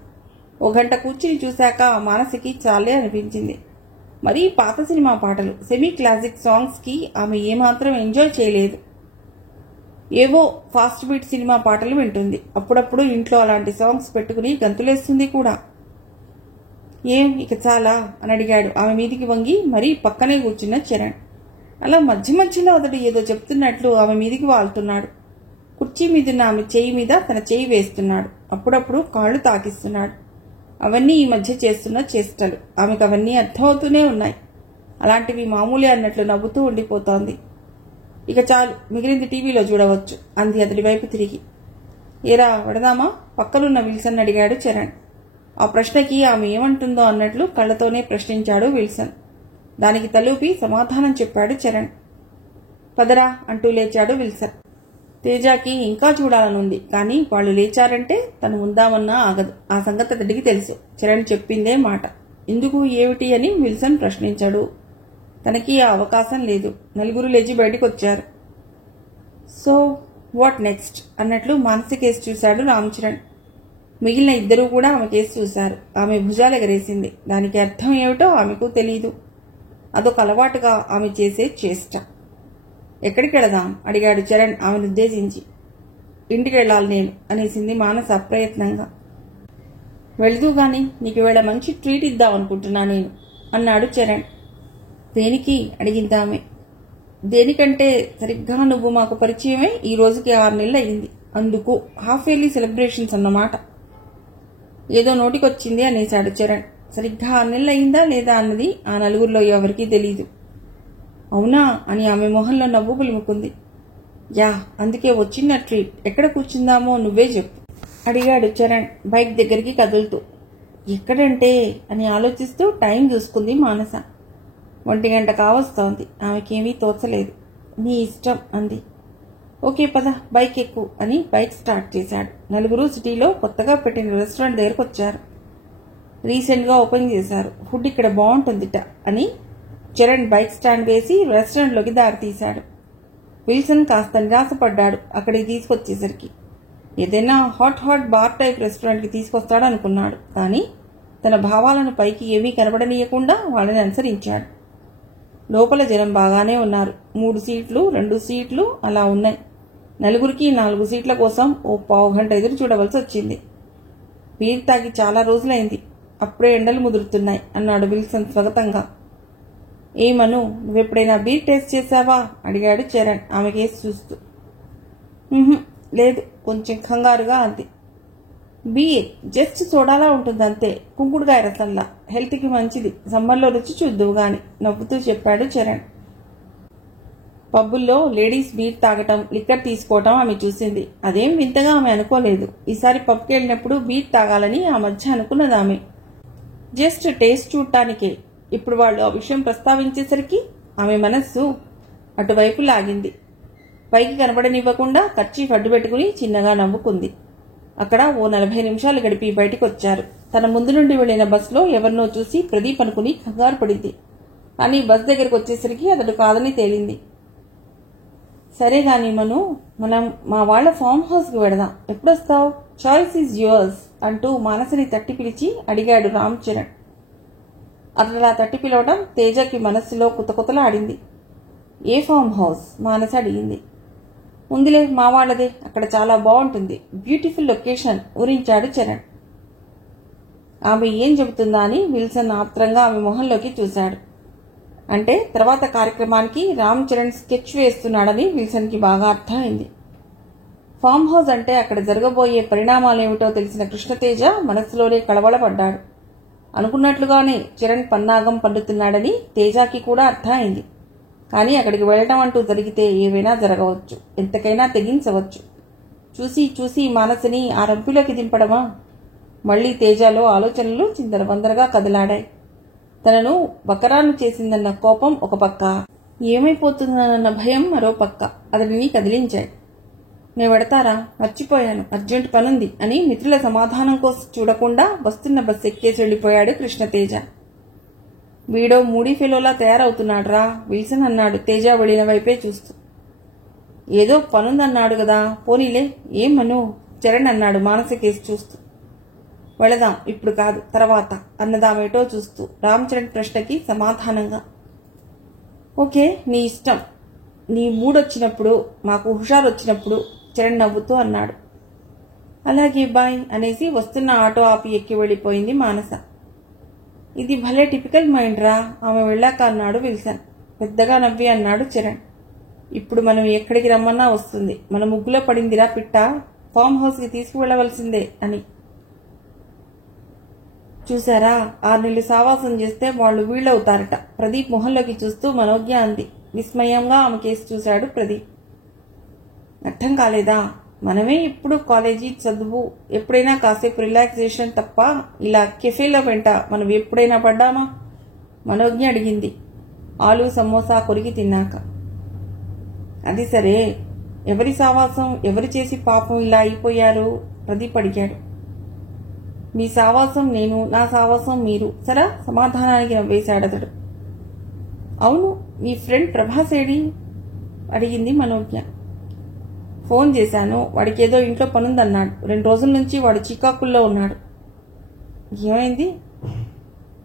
ఓ గంట కూర్చుని చూశాక మానసికి చాలే అనిపించింది. మరీ పాత సినిమా పాటలు, సెమీ క్లాసిక్ సాంగ్స్ కి ఆమె ఏమాత్రం ఎంజాయ్ చేయలేదు. ఏవో ఫాస్ట్ బీట్ సినిమా పాటలు వింటుంది. అప్పుడప్పుడు ఇంట్లో అలాంటి సాంగ్స్ పెట్టుకుని గంతులేస్తుంది కూడా. ఏం ఇక చాలా అని అడిగాడు ఆమె మీదికి వంగి మరీ పక్కనే కూర్చున్న చరణ్. అలా మధ్య మధ్యలో అతడు ఏదో చెప్తున్నట్లు ఆమె మీదికి వాళ్తున్నాడు. కుర్చీ మీదున్న ఆమె చేయి మీద తన చేయి వేస్తున్నాడు. అప్పుడప్పుడు కాళ్లు తాకిస్తున్నాడు. అవన్నీ ఈ మధ్య చేస్తున్న చేష్టలు. ఆమెకు అవన్నీ అర్థమవుతూనే ఉన్నాయి. అలాంటివి మామూలే అన్నట్లు నవ్వుతూ ఉండిపోతోంది. ఇక చాలు, మిగిలింది టీవీలో చూడవచ్చు అంది అతడి వైపు తిరిగి. ఏరా వడదామా పక్కనున్న విల్సన్ అడిగాడు చరణ్. ఆ ప్రశ్నకి ఆమె ఏమంటుందో అన్నట్లు కళ్లతోనే ప్రశ్నించాడు విల్సన్. దానికి తలూపి సమాధానం చెప్పాడు చరణ్. పదరా అంటూ లేచాడు విల్సన్. తేజాకి ఇంకా చూడాలనుంది, కానీ వాళ్ళు లేచారంటే తను ఉందామన్నా ఆగదు. ఆ సంగతి అతడికి తెలుసు. చరణ్ చెప్పిందే మాట. ఎందుకు ఏమిటి అని విల్సన్ ప్రశ్నించాడు. తనకి ఆ అవకాశం లేదు. నలుగురు లేచి బయటకు వచ్చారు. సో వాట్ నెక్స్ట్ అన్నట్లు మానసి కేసు చూశాడు రామ్ చరణ్. మిగిలిన ఇద్దరూ కూడా ఆమె కేసు చూశారు. ఆమె భుజాలు ఎగరేసింది. దానికి అర్థం ఏమిటో ఆమెకు తెలీదు. అదొక అలవాటుగా ఆమె చేసే చేష్ట. ఎక్కడికి వెళదాం అడిగాడు చరణ్ ఆమెను ఉద్దేశించి. ఇంటికి వెళ్ళాలి నేను అనేసింది మానస అప్రయత్నంగా. వెళదు గాని నీకు వేళ మంచి ట్రీట్ ఇద్దామనుకుంటున్నా నేను అన్నాడు చరణ్. దేనికి అడిగిందామె. దేనికంటే సరిగ్గా నువ్వు మాకు పరిచయమై ఈ రోజుకి 6 నెలలు అయింది. అందుకు హాఫ్ ఇయర్లీ సెలబ్రేషన్స్ అన్నమాట. ఏదో నోటికొచ్చింది అనేశాడు చరణ్. సరిగ్గా 6 నెలలు అయిందా లేదా అన్నది ఆ నలుగురిలో ఎవరికీ తెలీదు. అవునా అని ఆమె మొహంలో నవ్వు పులుముకుంది. యా, అందుకే వచ్చిన ట్రీట్. ఎక్కడ కూర్చుందామో నువ్వే చెప్పు అడిగాడు చరణ్ బైక్ దగ్గరికి కదులుతూ. ఎక్కడంటే అని ఆలోచిస్తూ టైం చూసుకుంది మానస. 1 గంట కావస్తోంది. ఆమెకేమీ తోచలేదు. నీ ఇష్టం అంది. ఓకే పద, బైక్ ఎక్కు అని బైక్ స్టార్ట్ చేశాడు. నలుగురు సిటీలో కొత్తగా పెట్టిన రెస్టారెంట్ దగ్గరకు వచ్చారు. రీసెంట్ గా ఓపెన్ చేశారు. ఫుడ్ ఇక్కడ బాగుంటుందిట అని చరణ్ బైక్ స్టాండ్ వేసి రెస్టారెంట్లోకి దారి తీశాడు. విల్సన్ కాస్త నిరాశపడ్డాడు అక్కడికి తీసుకొచ్చేసరికి. ఏదైనా హాట్ బార్ టైప్ రెస్టారెంట్కి తీసుకొస్తాడనుకున్నాడు. కానీ తన భావాలను పైకి ఏమీ కనబడనీయకుండా వాళ్ళని అనుసరించాడు. లోపల జనం బాగానే ఉన్నారు. 3 సీట్లు 2 సీట్లు అలా ఉన్నాయి. నలుగురికి 4 సీట్ల కోసం ఓ పావు గంట ఎదురు చూడవలసి వచ్చింది. బీర్ తాగి చాలా రోజులైంది. అప్పుడే ఎండలు ముదురుతున్నాయి అన్నాడు విల్సన్ స్వాగతంగా. ఏమను, నువ్వెప్పుడైనా బీర్ టేస్ట్ చేశావా అడిగాడు చరణ్ ఆమె కేసు చూస్తూ. లేదు, కొంచెం కంగారుగా అంది. బీర్ జస్ట్ సోడాలా ఉంటుందంతే, కుంకుడుకాయ రసంలా. హెల్త్కి మంచిది. సమ్మర్లో రుచి చూద్దువు గాని నవ్వుతూ చెప్పాడు చరణ్. పబ్బుల్లో లేడీస్ బీర్ తాగటం, లిక్కర్ తీసుకోవటం ఆమె చూసింది. అదేం వింతగా ఆమె అనుకోలేదు. ఈసారి పబ్కి వెళ్ళినప్పుడు బీర్ తాగాలని ఆ మధ్య అనుకున్నదామె. Just taste చూడటానికే. ఇప్పుడు వాళ్ళు ఆ విషయం ప్రస్తావించేసరికి ఆమె మనస్సు అటువైపు లాగింది. పైకి కనబడనివ్వకుండా కర్చీఫ్ అడ్డు పెట్టుకుని చిన్నగా నవ్వుకుంది. అక్కడ ఓ 40 నిమిషాలు గడిపి బయటకు వచ్చారు. తన ముందు నుండి వెళ్లిన బస్సులో ఎవరినో చూసి ప్రదీప్ అనుకుని కంగారు పడింది. కానీ బస్ దగ్గరకు వచ్చేసరికి అతడు కాదని తేలింది. సరే గాని మను, మనం మా వాళ్ల ఫామ్ హౌస్ కి వెడదాం. ఎప్పుడొస్తావు? చాయిస్ ఈజ్ యువర్స్ అంటూ మానసిని తట్టి పిలిచి అడిగాడు రామ్ చరణ్. అతలా తట్టి పిలవడం తేజకి మనస్సులో కుతకుతలాడింది. ఏ ఫామ్ హౌస్ మానస అడిగింది. ఉందిలే, మా వాళ్లదే. అక్కడ చాలా బాగుంటుంది. బ్యూటిఫుల్ లొకేషన్ ఊరించాడు చరణ్. ఆమె ఏం చెబుతుందా అని విల్సన్ ఆత్రంగా ఆమె మొహంలోకి చూశాడు. అంటే తర్వాత కార్యక్రమానికి రామ్ చరణ్ స్కెచ్ వేస్తున్నాడని విల్సన్ కి బాగా అర్థమైంది. ఫామ్ హౌస్ అంటే అక్కడ జరగబోయే పరిణామాలేమిటో తెలిసిన కృష్ణతేజ మనస్సులోనే కళవళపడ్డాడు. అనుకున్నట్లుగానే చరణ్ పన్నాగం పన్నుతున్నాడని తేజాకి కూడా అర్థమైంది. కానీ అక్కడికి వెళ్లటం అంటూ జరిగితే ఏవైనా జరగవచ్చు, ఎంతకైనా తెగించవచ్చు. చూసి చూసి మానసిని ఆ రంపిలోకి దింపడమా? మళ్లీ తేజాలో ఆలోచనలు చిందరవందరగా కదలాడాయి. తనను బకరాను చేసిందన్న కోపం ఒక పక్క, ఏమైపోతుందన్న భయం మరో పక్క అతడిని కదిలించాయి. నేను పెడతారా, మర్చిపోయాను, అర్జెంట్ పనుంది అని మిత్రుల సమాధానం కోసం చూడకుండా వస్తున్న బస్సు ఎక్కేసి వెళ్లిపోయాడు కృష్ణతేజ. వీడో మూడీ ఫెలోలా తయారవుతున్నాడ్రా విల్సన్ అన్నాడు తేజ వెళ్లిన వైపే చూస్తూ. ఏదో పనుందన్నాడు కదా, పోనీలే. ఏం మను, చరణ్ అన్నాడు మానసకేసి చూస్తూ. వెళదాం, ఇప్పుడు కాదు, తర్వాత అన్నదామేటో చూస్తూ రామ్ చరణ్ ప్రశ్నకి సమాధానంగా. ఓకే, నీ ఇష్టం. నీ మూడొచ్చినప్పుడు, మాకు హుషారొచ్చినప్పుడు చరణ్ నవ్వుతూ అన్నాడు. అలాగే బాయ్ అనేసి వస్తున్న ఆటో ఆపి ఎక్కి వెళ్లిపోయింది మానస. ఇది భలే టిపికల్ మైండ్ రా, ఆమె వెళ్ళాక అన్నాడు విల్సన్. పెద్దగా నవ్వి అన్నాడు చరణ్. ఇప్పుడు మనం ఎక్కడికి రమ్మన్నా వస్తుంది. మన ముగ్గులో పడిందిరా పిట్ట, ఫామ్ హౌస్ కి తీసుకువెళ్లవలసిందే అని. చూశారా, 6 నెలలు సావాసం చేస్తే వాళ్ళు వీళ్ళవుతారట. ప్రదీప్ మొహంలోకి చూస్తూ మనోజ్ఞ అంది. విస్మయంగా ఆమె కేసు చూశాడు ప్రదీప్. అర్థం కాలేదా? మనమే ఇప్పుడు కాలేజీ చదువు, ఎప్పుడైనా కాసేపు రిలాక్సేషన్ తప్ప ఇలా కెఫేలో వెంట మనం ఎప్పుడైనా పడ్డామా? మనోజ్ఞ అడిగింది ఆలు సమోసా కొరికి తిన్నాక. అది సరే, ఎవరి సావాసం ఎవరు చేసి పాపం ఇలా అయిపోయారు? ప్రదీప్ అడిగాడు. మీ సావాసం నేను, నా సావాసం మీరు. సరా, సమాధానానికి నవ్వేశాడతడు. అవును, మీ ఫ్రెండ్ ప్రభాస్ ఏడి? అడిగింది మనోజ్ఞ. ఫోన్ చేశాను, వాడికేదో ఇంట్లో పనుందన్నాడు. 2 రోజుల నుంచి వాడు చికాకుల్లో ఉన్నాడు. ఏమైంది?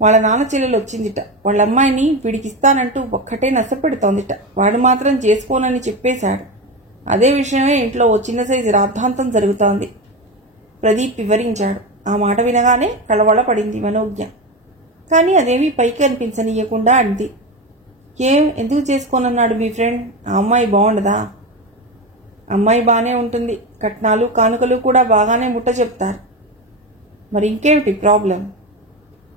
వాళ్ళ నాన్న చెల్లెలు వచ్చిందిట. వాళ్ళ అమ్మాయిని వీడికిస్తానంటూ ఒక్కటే నష్టపెడుతోందిట. వాడు మాత్రం చేసుకోనని చెప్పేశాడు. అదే విషయమే ఇంట్లో ఓ చిన్న సైజు రాద్ధాంతం జరుగుతోంది. ప్రదీప్ వివరించాడు. ఆ మాట వినగానే కలవళ పడింది మనోజ్ఞ. కానీ అదేమీ పైకి అనిపించనీయకుండా అంది. ఏం, ఎందుకు చేసుకోనన్నాడు మీ ఫ్రెండ్? ఆ అమ్మాయి బాగుండదా? అమ్మాయి బానే ఉంటుంది. కట్నాలు కానుకలు కూడా బాగానే ముట్ట చెప్తారు. మరి ఇంకేమిటి ప్రాబ్లం?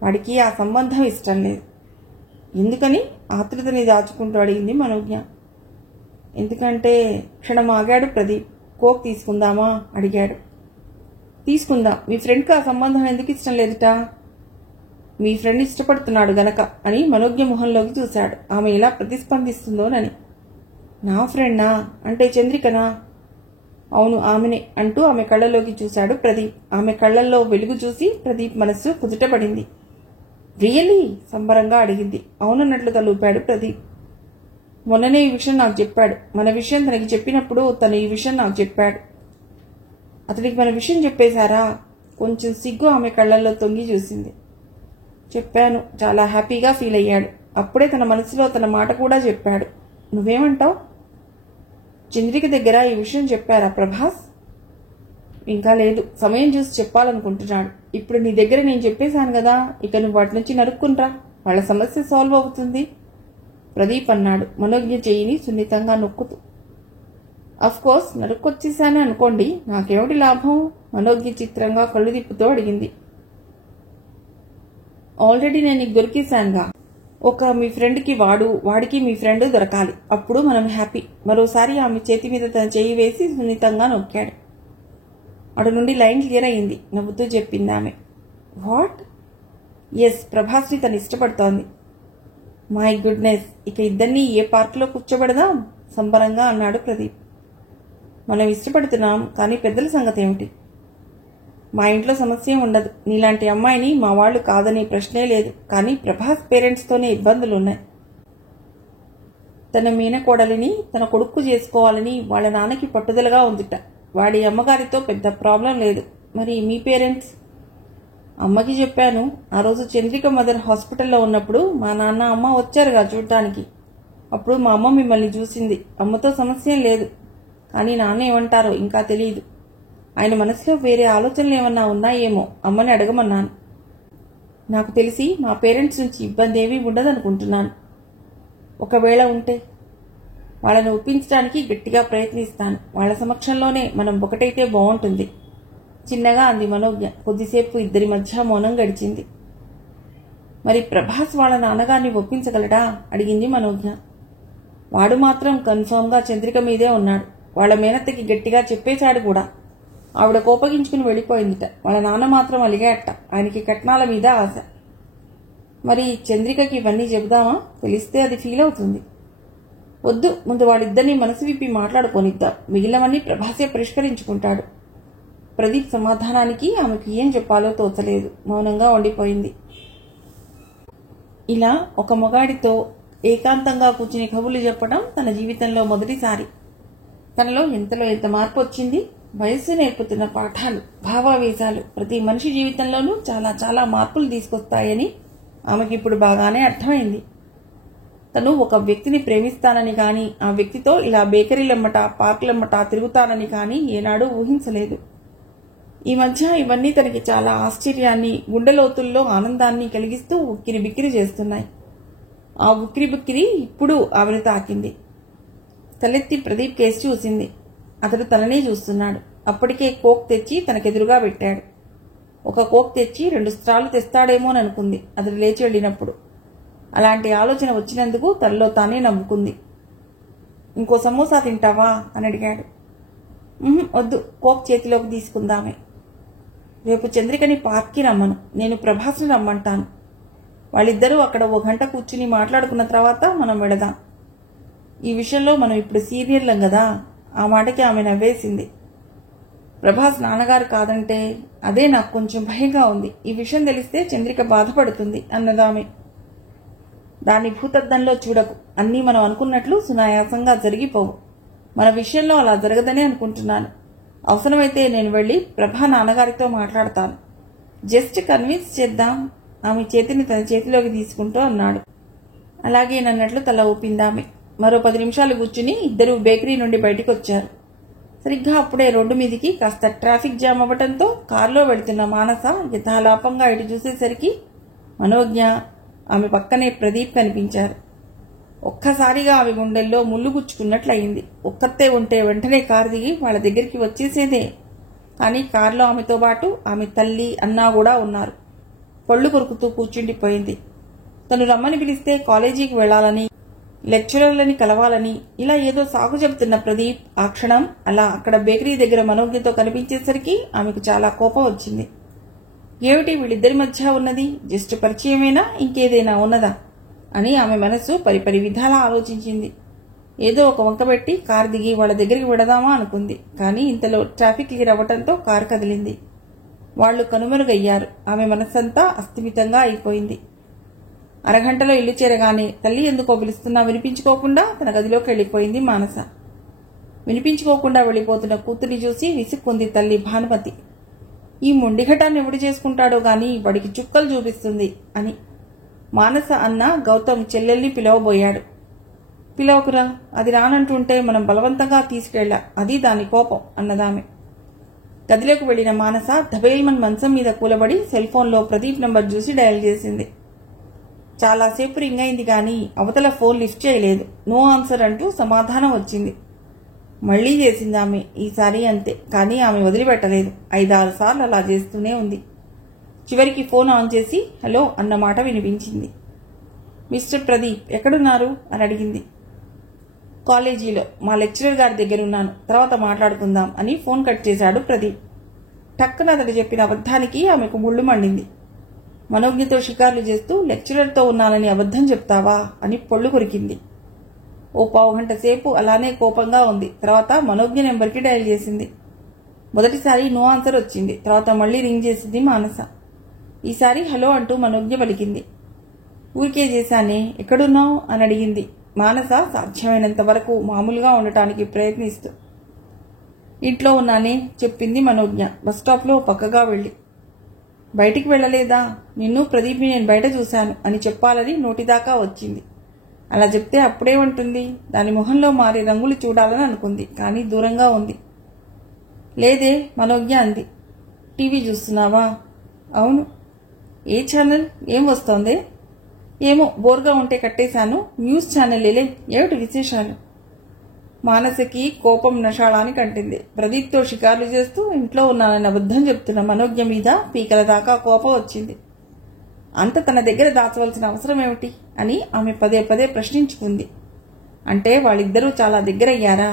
వాడికి ఆ సంబంధం ఇష్టం లేదు. ఎందుకని ఆతృతని దాచుకుంటూ అడిగింది మనోజ్ఞ. ఎందుకంటే క్షణం ఆగాడు ప్రదీప్. కోక్ తీసుకుందామా అడిగాడు. తీసుకుందాం. మీ ఫ్రెండ్కి ఆ సంబంధం ఎందుకు ఇష్టం లేదుట? మీ ఫ్రెండ్ ఇష్టపడుతున్నాడు గనక అని మనోజ్ఞ మొహంలోకి చూశాడు. ఆమె ఎలా ప్రతిస్పందిస్తుందోనని. నా ఫ్రెండా? అంటే చంద్రికనా? అవును, ఆమెనే అంటూ ఆమె కళ్ళలోకి చూశాడు ప్రదీప్. ఆమె కళ్లల్లో వెలుగు చూసి ప్రదీప్ మనస్సు కుదుటపడింది. రియలీ? సంబరంగా అడిగింది. అవునన్నట్లు తలూపాడు ప్రదీప్. మొన్ననే ఈ విషయం నాకు చెప్పాడు. మన విషయం తనకి చెప్పినప్పుడు తను ఈ విషయం నాకు చెప్పాడు. అతడికి మన విషయం చెప్పేశారా? కొంచెం సిగ్గు ఆమె కళ్లల్లో తొంగి చూసింది. చెప్పాను. చాలా హ్యాపీగా ఫీల్ అయ్యాడు. అప్పుడే తన మనసులో తన మాట కూడా చెప్పాడు. నువ్వేమంటావు? చంద్రిక దగ్గర ఈ విషయం చెప్పారా ప్రభాస్? ఇంకా లేదు, సమయం చూసి చెప్పాలనుకుంటున్నాడు. ఇప్పుడు నీ దగ్గర నేను చెప్పేశాను కదా, ఇక నువ్వు వాటి నుంచి నరుక్కుంటా, వాళ్ళ సమస్య సాల్వ్ అవుతుంది ప్రదీప్ అన్నాడు మనోజ్ఞ చెయ్యిని సున్నితంగా నొక్కుతూ. అఫ్ కోర్స్, నరుక్కొచ్చేశానే అనుకోండి, నాకేమిటి లాభం? మనోజ్ఞ చిత్రంగా కళ్ళు తిప్పుతూ అడిగింది. ఆల్రెడీ నేను నీకు దొరికేశానుగా. ఒక మీ ఫ్రెండ్కి వాడికి మీ ఫ్రెండ్ దొరకాలి. అప్పుడు మనం హ్యాపీ. మరోసారి ఆమె చేతి మీద తన చెయ్యి వేసి సున్నితంగా నొక్కాడు. అటు నుండి లైన్ క్లియర్ అయింది. నవ్వుతూ చెప్పింది ఆమె. వాట్? ఎస్, ప్రభాస్ని తను ఇష్టపడుతోంది. మై గుడ్నెస్, ఇక ఇద్దరినీ ఏ పార్కులో కూర్చోబెడదాం? సంబరంగా అన్నాడు ప్రదీప్. మనం ఇష్టపడుతున్నాం, కానీ పెద్దల సంగతి ఏమిటి? మా ఇంట్లో సమస్య ఉండదు. నీలాంటి అమ్మాయిని మా వాళ్లు కాదనే ప్రశ్నే లేదు. కానీ ప్రభాస్ పేరెంట్స్తోనే ఇబ్బందులున్నాయి. తన మీనకోడలిని తన కొడుకు చేసుకోవాలని వాళ్ళ నాన్నకి పట్టుదలగా ఉందిట. వాడి అమ్మగారితో పెద్ద ప్రాబ్లం లేదు. మరి మీ పేరెంట్స్? అమ్మకి చెప్పాను. ఆ రోజు చంద్రిక మదర్ హాస్పిటల్లో ఉన్నప్పుడు మా నాన్న అమ్మ వచ్చారుగా చూడటానికి. అప్పుడు మా అమ్మ మిమ్మల్ని చూసింది. అమ్మతో సమస్య లేదు. కానీ నాన్న ఏమంటారో ఇంకా తెలియదు. ఆయన మనసులో వేరే ఆలోచనలు ఏమన్నా ఉన్నాయేమో అమ్మని అడగమన్నాను. నాకు తెలిసి మా పేరెంట్స్ నుంచి ఇబ్బంది ఏమీ ఉండదనుకుంటున్నాను. ఒకవేళ ఉంటే వాళ్ళని ఒప్పించడానికి గట్టిగా ప్రయత్నిస్తాను. వాళ్ళ సమక్షంలోనే మనం ఒకటైతే బాగుంటుంది చిన్నగా అంది మనోజ్ఞ. కొద్దిసేపు ఇద్దరి మధ్య మౌనం గడిచింది. మరి ప్రభాస్ వాళ్ళ నాన్నగారిని ఒప్పించగలడా అడిగింది మనోజ్ఞ. వాడు మాత్రం కన్ఫర్మ్గా చంద్రిక మీదే ఉన్నాడు. వాళ్ళ మేనత్తకి గట్టిగా చెప్పేశాడు కూడా. ఆవిడ కోపగించుకుని వెళ్ళిపోయిందిట. వాళ్ళ నాన్న మాత్రం అలిగాట. ఆయనకి కట్నాల మీద ఆశ. మరి చంద్రికకి ఇవన్నీ చెబుదామా? తెలిస్తే అది ఫీల్ అవుతుంది. వద్దు, ముందు వాళ్ళిద్దరినీ మనసు విప్పి మాట్లాడుకోనిద్దాం, మిగిలినవన్నీ ప్రభాసే పరిష్కరించుకుంటాడు. ప్రదీప్ సమాధానానికి ఆమెకు ఏం చెప్పాలో తోచలేదు. మౌనంగా ఉండిపోయింది. ఇలా ఒక మొగాడితో ఏకాంతంగా కూర్చుని కబుర్లు చెప్పడం తన జీవితంలో మొదటిసారి. తనలో ఎంతలో ఎంత మార్పు వచ్చింది. వయస్సు నేర్పుతున్న పాఠాలు, భావావేశాలు ప్రతి మనిషి జీవితంలోనూ చాలా చాలా మార్పులు తీసుకొస్తాయని ఆమెకిప్పుడు బాగానే అర్థమైంది. తను ఒక వ్యక్తిని ప్రేమిస్తానని కానీ, ఆ వ్యక్తితో ఇలా బేకరీలమ్మట పార్కులమ్మట తిరుగుతానని కానీ ఏనాడూ ఊహించలేదు. ఈ మధ్య ఇవన్నీ తనకి చాలా ఆశ్చర్యాన్ని, గుండెలోతుల్లో ఆనందాన్ని కలిగిస్తూ ఉక్కిరి బిక్కిరి చేస్తున్నాయి. ఆ ఉక్కిరి బిక్కిరి ఇప్పుడు ఆమెను తాకింది. తలెత్తి ప్రదీప్ కేసు చూసింది. అతడు తననే చూస్తున్నాడు. అప్పటికే కోక్ తెచ్చి తనకెదురుగా పెట్టాడు. ఒక కోక్ తెచ్చి 2 స్ట్రాలు తెస్తాడేమోననుకుంది అతడు లేచి వెళ్ళినప్పుడు. అలాంటి ఆలోచన వచ్చినందుకు తనలో తానే నవ్వుకుంది. ఇంకో సమోసా తింటావా అని అడిగాడు. వద్దు, కోక్ చేతిలోకి తీసుకుందామే. రేపు చంద్రికని పార్క్కి రమ్మను, నేను ప్రభాస్ని రమ్మంటాను. వాళ్ళిద్దరూ అక్కడ 1 గంట కూర్చుని మాట్లాడుకున్న తర్వాత మనం వెళదాం. ఈ విషయంలో మనం ఇప్పుడు సీనియర్లం కదా. ఆ మాటకి ఆమె నవ్వేసింది. ప్రభాస్ నాన్నగారు కాదంటే అదే నాకు కొంచెం భయంగా ఉంది. ఈ విషయం తెలిస్తే చంద్రిక బాధపడుతుంది అన్నదామె. దాని భూతద్దంలో చూడకు. అన్నీ మనం అనుకున్నట్లు సునాయాసంగా జరిగిపోవు. మన విషయంలో అలా జరగదనే అనుకుంటున్నాను. అవసరమైతే నేను వెళ్లి ప్రభా నాన్నగారితో మాట్లాడతాను. జస్ట్ కన్విన్స్ చేద్దాం. ఆమె చేతిని తన చేతిలోకి తీసుకుంటూ అన్నాడు. అలాగే నన్నట్లు తల ఊపిందామె. మరో 10 నిమిషాలు కూర్చుని ఇద్దరూ బేకరీ నుండి బయటికి వచ్చారు. సరిగ్గా అప్పుడే రోడ్డు మీదికి కాస్త ట్రాఫిక్ జామ్ అవ్వడంతో కారులో వెళుతున్న మానస యథాలాపంగా ఇటు చూసేసరికి మనోజ్ఞ, ఆమె పక్కనే ప్రదీప్ కనిపించారు. ఒక్కసారిగా ఆమె గుండెల్లో ముళ్ళు గుచ్చుకున్నట్లయింది. ఒక్కతే ఉంటే వెంటనే కారు దిగి వాళ్ళ దగ్గరికి వచ్చేసేదే. కానీ కారులో ఆమెతో పాటు ఆమె తల్లి, అన్నా కూడా ఉన్నారు. పళ్ళు కొరుకుతూ కూర్చుండిపోయింది. తను రమ్మని పిలిస్తే కాలేజీకి వెళ్లాలని, లెక్చరర్లని కలవాలని ఇలా ఏదో సాగు చెబుతున్న ప్రదీప్ ఆ క్షణం అలా అక్కడ బేకరీ దగ్గర మనోజ్ఞతో కనిపించేసరికి ఆమెకు చాలా కోపం వచ్చింది. ఏమిటి వీళ్ళిద్దరి మధ్య ఉన్నది? జస్ట్ పరిచయమేనా, ఇంకేదైనా ఉన్నదా అని ఆమె మనసు పరిపరి విధాలా ఆలోచించింది. ఏదో ఒక వంక పెట్టి కారు దిగి వాళ్ళ దగ్గరికి వెడదామా అనుకుంది. కానీ ఇంతలో ట్రాఫిక్ క్లియర్ అవ్వడంతో కారు కదిలింది. వాళ్లు కనుమరుగయ్యారు. ఆమె మనస్సంతా అస్థిమితంగా అయిపోయింది. అరగంటలో ఇల్లు చేరగానే తల్లి ఎందుకో పిలుస్తున్నా వినిపించుకోకుండా తన గదిలోకి వెళ్లిపోయింది మానస. వినిపించుకోకుండా వెళ్లిపోతున్న కూతుర్ని చూసి విసుక్కుంది తల్లి భానుమతి. ఈ మొండిఘటాన్ని ఎవడు చేసుకుంటాడో గాని వాడికి చుక్కలు చూపిస్తుంది అని. మానస అన్న గౌతమ్ చెల్లెల్ని పిలవబోయాడు. పిలవకురా, అది రానంటుంటే మనం బలవంతంగా తీసుకెళ్లా, అది దాని కోపం అన్నదామె. గదిలోకి వెళ్లిన మానస ధబేల్మన్ మంచం మీద కూలబడి సెల్ ఫోన్లో ప్రదీప్ నంబర్ చూసి డయల్ చేసింది. చాలాసేపు రింగ్ అయింది గాని అవతల ఫోన్ లిఫ్ట్ చేయలేదు. నో ఆన్సర్ అంటూ సమాధానం వచ్చింది. మళ్లీ చేసింది ఆమె. ఈసారి అంతే. కానీ ఆమె వదిలిపెట్టలేదు. 5-6 సార్లు అలా చేస్తూనే ఉంది. చివరికి ఫోన్ ఆన్ చేసి హలో అన్న మాట వినిపించింది. మిస్టర్ ప్రదీప్ ఎక్కడున్నారు అని అడిగింది. కాలేజీలో మా లెక్చరర్ గారి దగ్గరున్నాను, తర్వాత మాట్లాడుకుందాం అని ఫోన్ కట్ చేశాడు ప్రదీప్. టక్కున అతడు చెప్పిన అబద్ధానికి ఆమెకు ముళ్ళు మండింది. మనోజ్ఞతో షికార్లు చేస్తూ లెక్చరర్తో ఉన్నానని అబద్ధం చెప్తావా అని పొళ్ళు కొరికింది. ఓ 1/2 గంట సేపు అలానే కోపంగా ఉంది. తర్వాత మనోజ్ఞ నెంబర్కి డయల్ చేసింది. మొదటిసారి నో ఆన్సర్ వచ్చింది. తర్వాత మళ్లీ రింగ్ చేసింది మానస. ఈసారి హలో అంటూ మనోజ్ఞ పలికింది. ఊరికే చేశానే, ఎక్కడున్నావు అని అడిగింది మానస సాధ్యమైనంత వరకు మామూలుగా ఉండటానికి ప్రయత్నిస్తూ. ఇంట్లో ఉన్నానే చెప్పింది మనోజ్ఞ బస్టాప్లో పక్కగా వెళ్లి. బయటికి వెళ్లలేదా? నిన్ను ప్రదీప్ని నేను బయట చూశాను అని చెప్పాలని నోటిదాకా వచ్చింది. అలా చెప్తే అప్పుడేమంటుంది? దాని మొహంలో మారే రంగులు చూడాలని అనుకుంది. కానీ దూరంగా ఉంది. లేదే మనోజ్ఞ అంది. టీవీ చూస్తున్నావా? అవును. ఏ ఛానల్? ఏం వస్తోందే? ఏమో, బోర్గా ఉంటే కట్టేశాను. న్యూస్ ఛానల్లేలే. ఏమిటి విశేషాలు? మానసకి కోపం నషాళానికి అంటింది. ప్రదీప్తో షికార్లు చేస్తూ ఇంట్లో ఉన్నానని అబద్ధం చెప్తున్న మనోజ్ఞ మీద పీకల దాకా కోపం వచ్చింది. అంత తన దగ్గర దాచవలసిన అవసరం ఏమిటి అని ఆమె పదే పదే ప్రశ్నించుకుంది. అంటే వాళ్ళిద్దరూ చాలా దగ్గరయ్యారా?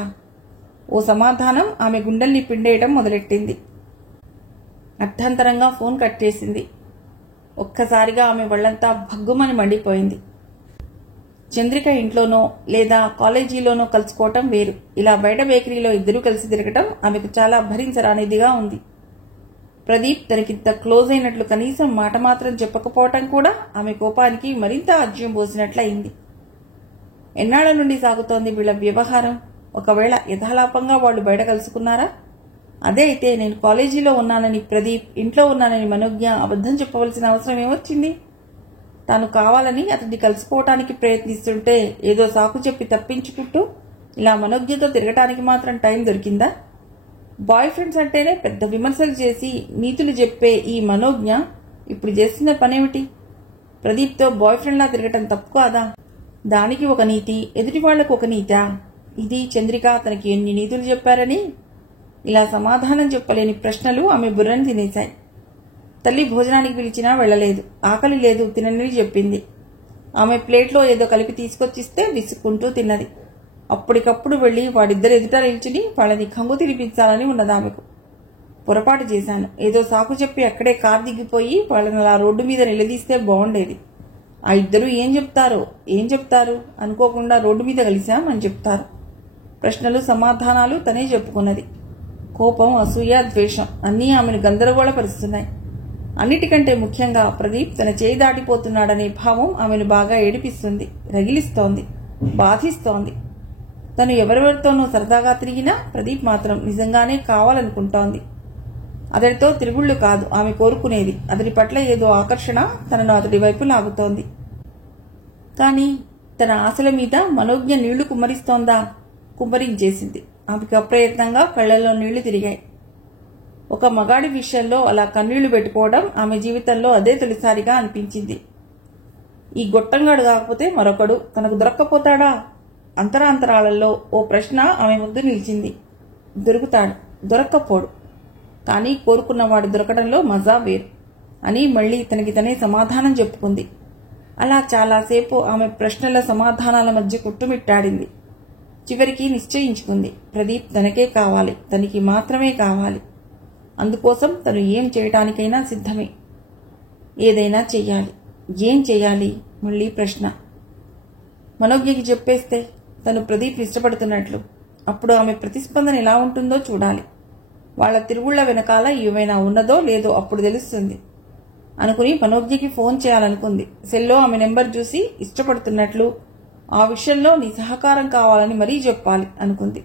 ఓ సమాధానం ఆమె గుండెల్ని పిండేయటం మొదలెట్టింది. అర్థంతరంగా ఫోన్ కట్ చేసింది. ఒక్కసారిగా ఆమె ఒళ్లంతా భగ్గుమని మండిపోయింది. చంద్రిక ఇంట్లోనో లేదా కాలేజీలోనో కలుసుకోవటం వేరు. ఇలా బయట బేకరీలో ఇద్దరూ కలిసి తిరగటం ఆమెకు చాలా భరించరానిదిగా ఉంది. ప్రదీప్ తనకింత క్లోజ్ అయినట్లు కనీసం మాట మాత్రం చెప్పకపోవటం కూడా ఆమె కోపానికి మరింత ఆజ్యం పోసినట్లయింది. ఎన్నాళ్ల నుండి సాగుతోంది వీళ్ల వ్యవహారం? ఒకవేళ యథాలాపంగా వాళ్లు బయట కలుసుకున్నారా? అదే అయితే నేను కాలేజీలో ఉన్నానని ప్రదీప్, ఇంట్లో ఉన్నానని మనోజ్ఞ అబద్ధం చెప్పవలసిన అవసరం ఏమొచ్చింది? తాను కావాలని అతన్ని కలుసుకోవటానికి ప్రయత్నిస్తుంటే ఏదో సాకు చెప్పి తప్పించుకుంటూ ఇలా మనోజ్ఞతో తిరగటానికి మాత్రం టైం దొరికిందా? బాయ్ ఫ్రెండ్స్ అంటేనే పెద్ద విమర్శలు చేసి నీతులు చెప్పే ఈ మనోజ్ఞ ఇప్పుడు చేస్తున్న పనేమిటి? ప్రదీప్తో బాయ్ ఫ్రెండ్లా తిరగటం తప్పు కాదా? దానికి ఒక నీతి, ఎదుటి వాళ్లకు ఒక నీతా? ఇది చంద్రిక తనకి ఎన్ని నీతులు చెప్పారని ఇలా సమాధానం చెప్పలేని ప్రశ్నలు ఆమె బుర్రని తినేశాయి. తల్లి భోజనానికి పిలిచినా వెళ్లలేదు. ఆకలి లేదు, తినని చెప్పింది. ఆమె ప్లేట్లో ఏదో కలిపి తీసుకొచ్చిస్తే విసుక్కుంటూ తిన్నది. అప్పటికప్పుడు వెళ్లి వాడిద్దరు ఎదుట నిల్చుని వాళ్ళని కంగు తినిపించాలని ఉన్నది ఆమెకు. పొరపాటు చేశాను. ఏదో సాకు చెప్పి అక్కడే కారు దిగిపోయి వాళ్ళని అలా రోడ్డు మీద నిలదీస్తే బాగుండేది. ఆ ఇద్దరు ఏం చెప్తారు అనుకోకుండా రోడ్డు మీద కలిశాం అని చెప్తారు. ప్రశ్నలు సమాధానాలు తనే చెప్పుకున్నది. కోపం, అసూయ, ద్వేషం అన్నీ ఆమెను గందరగోళపరుస్తున్నాయి. అన్నిటికంటే ముఖ్యంగా ప్రదీప్ తన చేయి దాటిపోతున్నాడనే భావం ఆమెను బాగా ఏడిపిస్తుంది, రగిలిస్తోంది, బాధిస్తోంది. తను ఎవరెవరితోనూ సరదాగా తిరిగినా ప్రదీప్ మాత్రం నిజంగానే కావాలనుకుంటోంది. అతడితో తిరుగుళ్లు కాదు ఆమె కోరుకునేది. అతడి పట్ల ఏదో ఆకర్షణ తనను అతడి వైపు లాగుతోంది. కాని తన ఆశల మీద మనోజ్ఞ నీళ్లు కుమ్మరిస్తోందా? కుమ్మరించేసింది. ఆమెకు అప్రయత్నంగా కళ్లలో నీళ్లు తిరిగాయి. ఒక మగాడి విషయంలో అలా కన్నీళ్లు పెట్టుకోవడం ఆమె జీవితంలో అదే తొలిసారిగా అనిపించింది. ఈ గొట్టంగాడు కాకపోతే మరొకడు తనకు దొరక్కపోతాడా? అంతరాంతరాలలో ఓ ప్రశ్న ఆమె ముందు నిలిచింది. దొరుకుతాడు, దొరక్కపోడు. కానీ కోరుకున్నవాడు దొరకడంలో మజా వేరు అని మళ్లీ తనకి తనే సమాధానం చెప్పుకుంది. అలా చాలాసేపు ఆమె ప్రశ్నల సమాధానాల మధ్య కొట్టుమిట్టాడింది. చివరికి నిశ్చయించుకుంది, ప్రదీప్ తనకే కావాలి, తనకి మాత్రమే కావాలి. అందుకోసం తను ఏం చేయటానికైనా సిద్ధమే. ఏదైనా చెయ్యాలి. ఏం చెయ్యాలి? మళ్లీ ప్రశ్న. మనోజ్ఞకి చెప్పేస్తే తను ప్రదీప్ ఇష్టపడుతున్నట్లు అప్పుడు ఆమె ప్రతిస్పందన ఎలా ఉంటుందో చూడాలి. వాళ్ల తిరుగుళ్ల వెనకాల ఏమైనా ఉన్నదో లేదో అప్పుడు తెలుస్తుంది అనుకుని మనోజ్ఞకి ఫోన్ చేయాలనుకుంది. సెల్లో ఆమె నెంబర్ చూసి ఇష్టపడుతున్నట్లు, ఆ విషయంలో నీ సహకారం కావాలని మరీ చెప్పాలి అనుకుంది.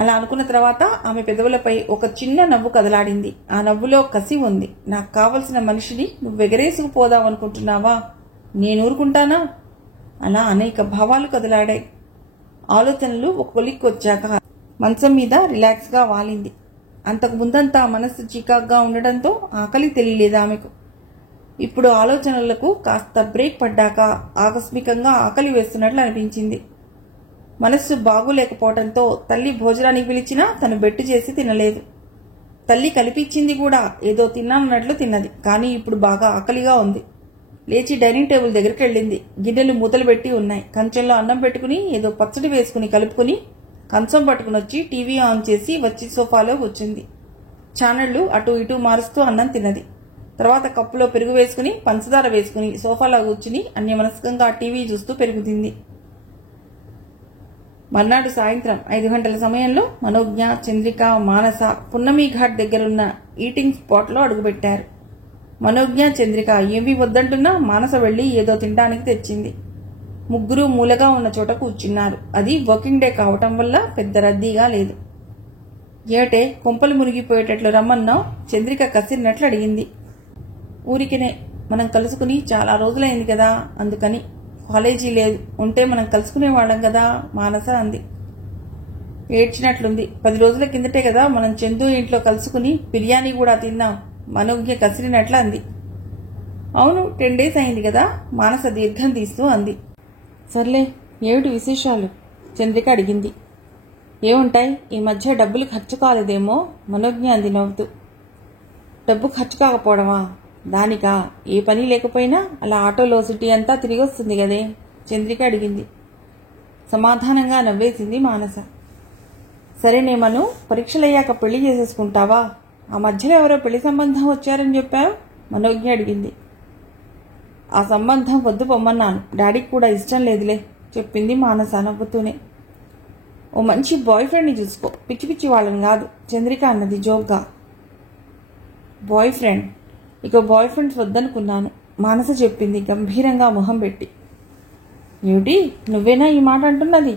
అలా అనుకున్న తర్వాత ఆమె పెదవులపై ఒక చిన్న నవ్వు కదలాడింది. ఆ నవ్వులో కసి ఉంది. నాకు కావలసిన మనిషిని నువ్వెగరేసుకుపోదామనుకుంటున్నావా? నేనూరుకుంటానా? అలా అనేక భావాలు కదలాడాయి. ఆలోచనలు ఒక కొలిక్కొచ్చాక మంచం మీద రిలాక్స్ గా వాలింది. అంతకు ముందంతా మనస్సు చికాగ్గా ఉండడంతో ఆకలి తెలియలేదు ఆమెకు. ఇప్పుడు ఆలోచనలకు కాస్త బ్రేక్ పడ్డాక ఆకస్మికంగా ఆకలి వేస్తున్నట్లు అనిపించింది. మనస్సు బాగులేకపోవడంతో తల్లి భోజనానికి పిలిచినా తను బెట్టు చేసి తినలేదు. తల్లి కలిపిచ్చింది కూడా ఏదో తిన్నానన్నట్లు తిన్నది. కానీ ఇప్పుడు బాగా ఆకలిగా ఉంది. లేచి డైనింగ్ టేబుల్ దగ్గరికి వెళ్ళింది. గిన్నెలు మూతలు పెట్టి ఉన్నాయి. కంచంలో అన్నం పెట్టుకుని ఏదో పచ్చడి వేసుకుని కలుపుకుని కంచం పట్టుకుని వచ్చి టీవీ ఆన్ చేసి వచ్చి సోఫాలో కూర్చుంది. ఛానళ్లు అటు ఇటు మారుస్తూ అన్నం తిన్నది. తర్వాత కప్పులో పెరుగు వేసుకుని పంచదార వేసుకుని సోఫాలో కూర్చుని అన్యమనస్కంగా టీవీ చూస్తూ పెరుగు తింది. మర్నాడు సాయంత్రం 5 గంటల సమయంలో మనోజ్ఞ, చంద్రిక, మానస పున్నమి ఘాట్ దగ్గరున్న ఈటింగ్ స్పాట్ లో అడుగుపెట్టారు. మనోజ్ఞ, చంద్రిక ఏమీ వద్దంటున్నా మానస వెళ్లి ఏదో తినడానికి తెచ్చింది. ముగ్గురు మూలగా ఉన్న చోట కూర్చున్నారు. అది వర్కింగ్ డే కావటం వల్ల పెద్ద రద్దీగా లేదు. ఏటే కొంపలు మునిగిపోయేటట్లు రమ్మన్నావు? చంద్రిక కసిరినట్లు అడిగింది. ఊరికినే, మనం కలుసుకుని చాలా రోజులైంది కదా, అందుకని. కాలేజీ లేదు, ఉంటే మనం కలుసుకునేవాళ్ళం కదా, మానస అంది. ఏడ్చినట్లుంది. 10 రోజుల కిందటే కదా మనం చందు ఇంట్లో కలుసుకుని బిర్యానీ కూడా తిన్నాం, మనోజ్ఞ కసిరినట్లు అంది. అవును, 10 డేస్ అయింది కదా, మానస దీర్ఘం తీస్తూ అంది. సర్లే, ఏమిటి విశేషాలు? చంద్రిక అడిగింది. ఏముంటాయి, ఈ మధ్య డబ్బులు ఖర్చు కాలేదేమో, మనోజ్ఞ అంది నవ్వుతూ. డబ్బు ఖర్చు కాకపోవడమా? దానికా? ఏ పని లేకపోయినా అలా ఆటోలో సిటీ అంతా తిరిగి వస్తుంది కదే, చంద్రిక అడిగింది. సమాధానంగా నవ్వేసింది మానస. సరేనేమను, పరీక్షలయ్యాక పెళ్లి చేసేసుకుంటావా? ఆ మధ్యలో ఎవరో పెళ్లి సంబంధం వచ్చారని చెప్పావు, మనోజ్ఞ అడిగింది. ఆ సంబంధం వద్దు పొమ్మన్నాను. డాడీకి కూడా ఇష్టం లేదులే చెప్పింది మానస నవ్వుతూనే. ఓ మంచి బాయ్ ఫ్రెండ్ని చూసుకో, పిచ్చి పిచ్చి వాళ్ళని కాదు చంద్రిక అన్నది జోక్గా. Boy friend? ఇక బాయ్ ఫ్రెండ్స్ వద్దనుకున్నాను మానస చెప్పింది గంభీరంగా మొహం పెట్టి. ఏమిటి, నువ్వేనా ఈ మాట అంటున్నది?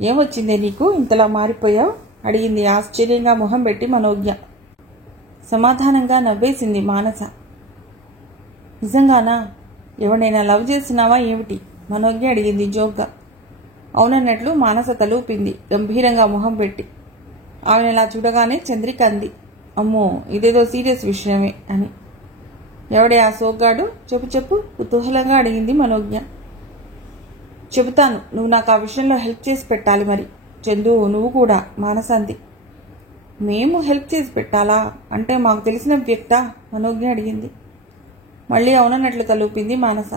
ఏమొచ్చిందే నీకు, ఇంతలా మారిపోయావు అడిగింది ఆశ్చర్యంగా మొహం పెట్టి మనోజ్ఞ. సమాధానంగా నవ్వేసింది మానస. నిజంగానా? ఎవడైనా లవ్ చేస్తున్నావా ఏమిటి మనోజ్ఞ అడిగింది జోక్గా. అవునన్నట్లు మానస తలూపింది గంభీరంగా మొహం పెట్టి. ఆమెనలా చూడగానే చంద్రిక అంది, అమ్మో ఇదేదో సీరియస్ విషయమే అని. ఎవడే ఆ సోగ్గాడు, చెప్పు చెప్పు కుతూహలంగా అడిగింది మనోజ్ఞ. చెబుతాను, నువ్వు నాకు ఆ విషయంలో హెల్ప్ చేసి పెట్టాలి మరి. చందు నువ్వు కూడా మానస అంది. మేము హెల్ప్ చేసి పెట్టాలా? అంటే మాకు తెలిసిన వ్యక్తా మనోజ్ఞ అడిగింది. మళ్ళీ అవునన్నట్లు తలూపింది మానస.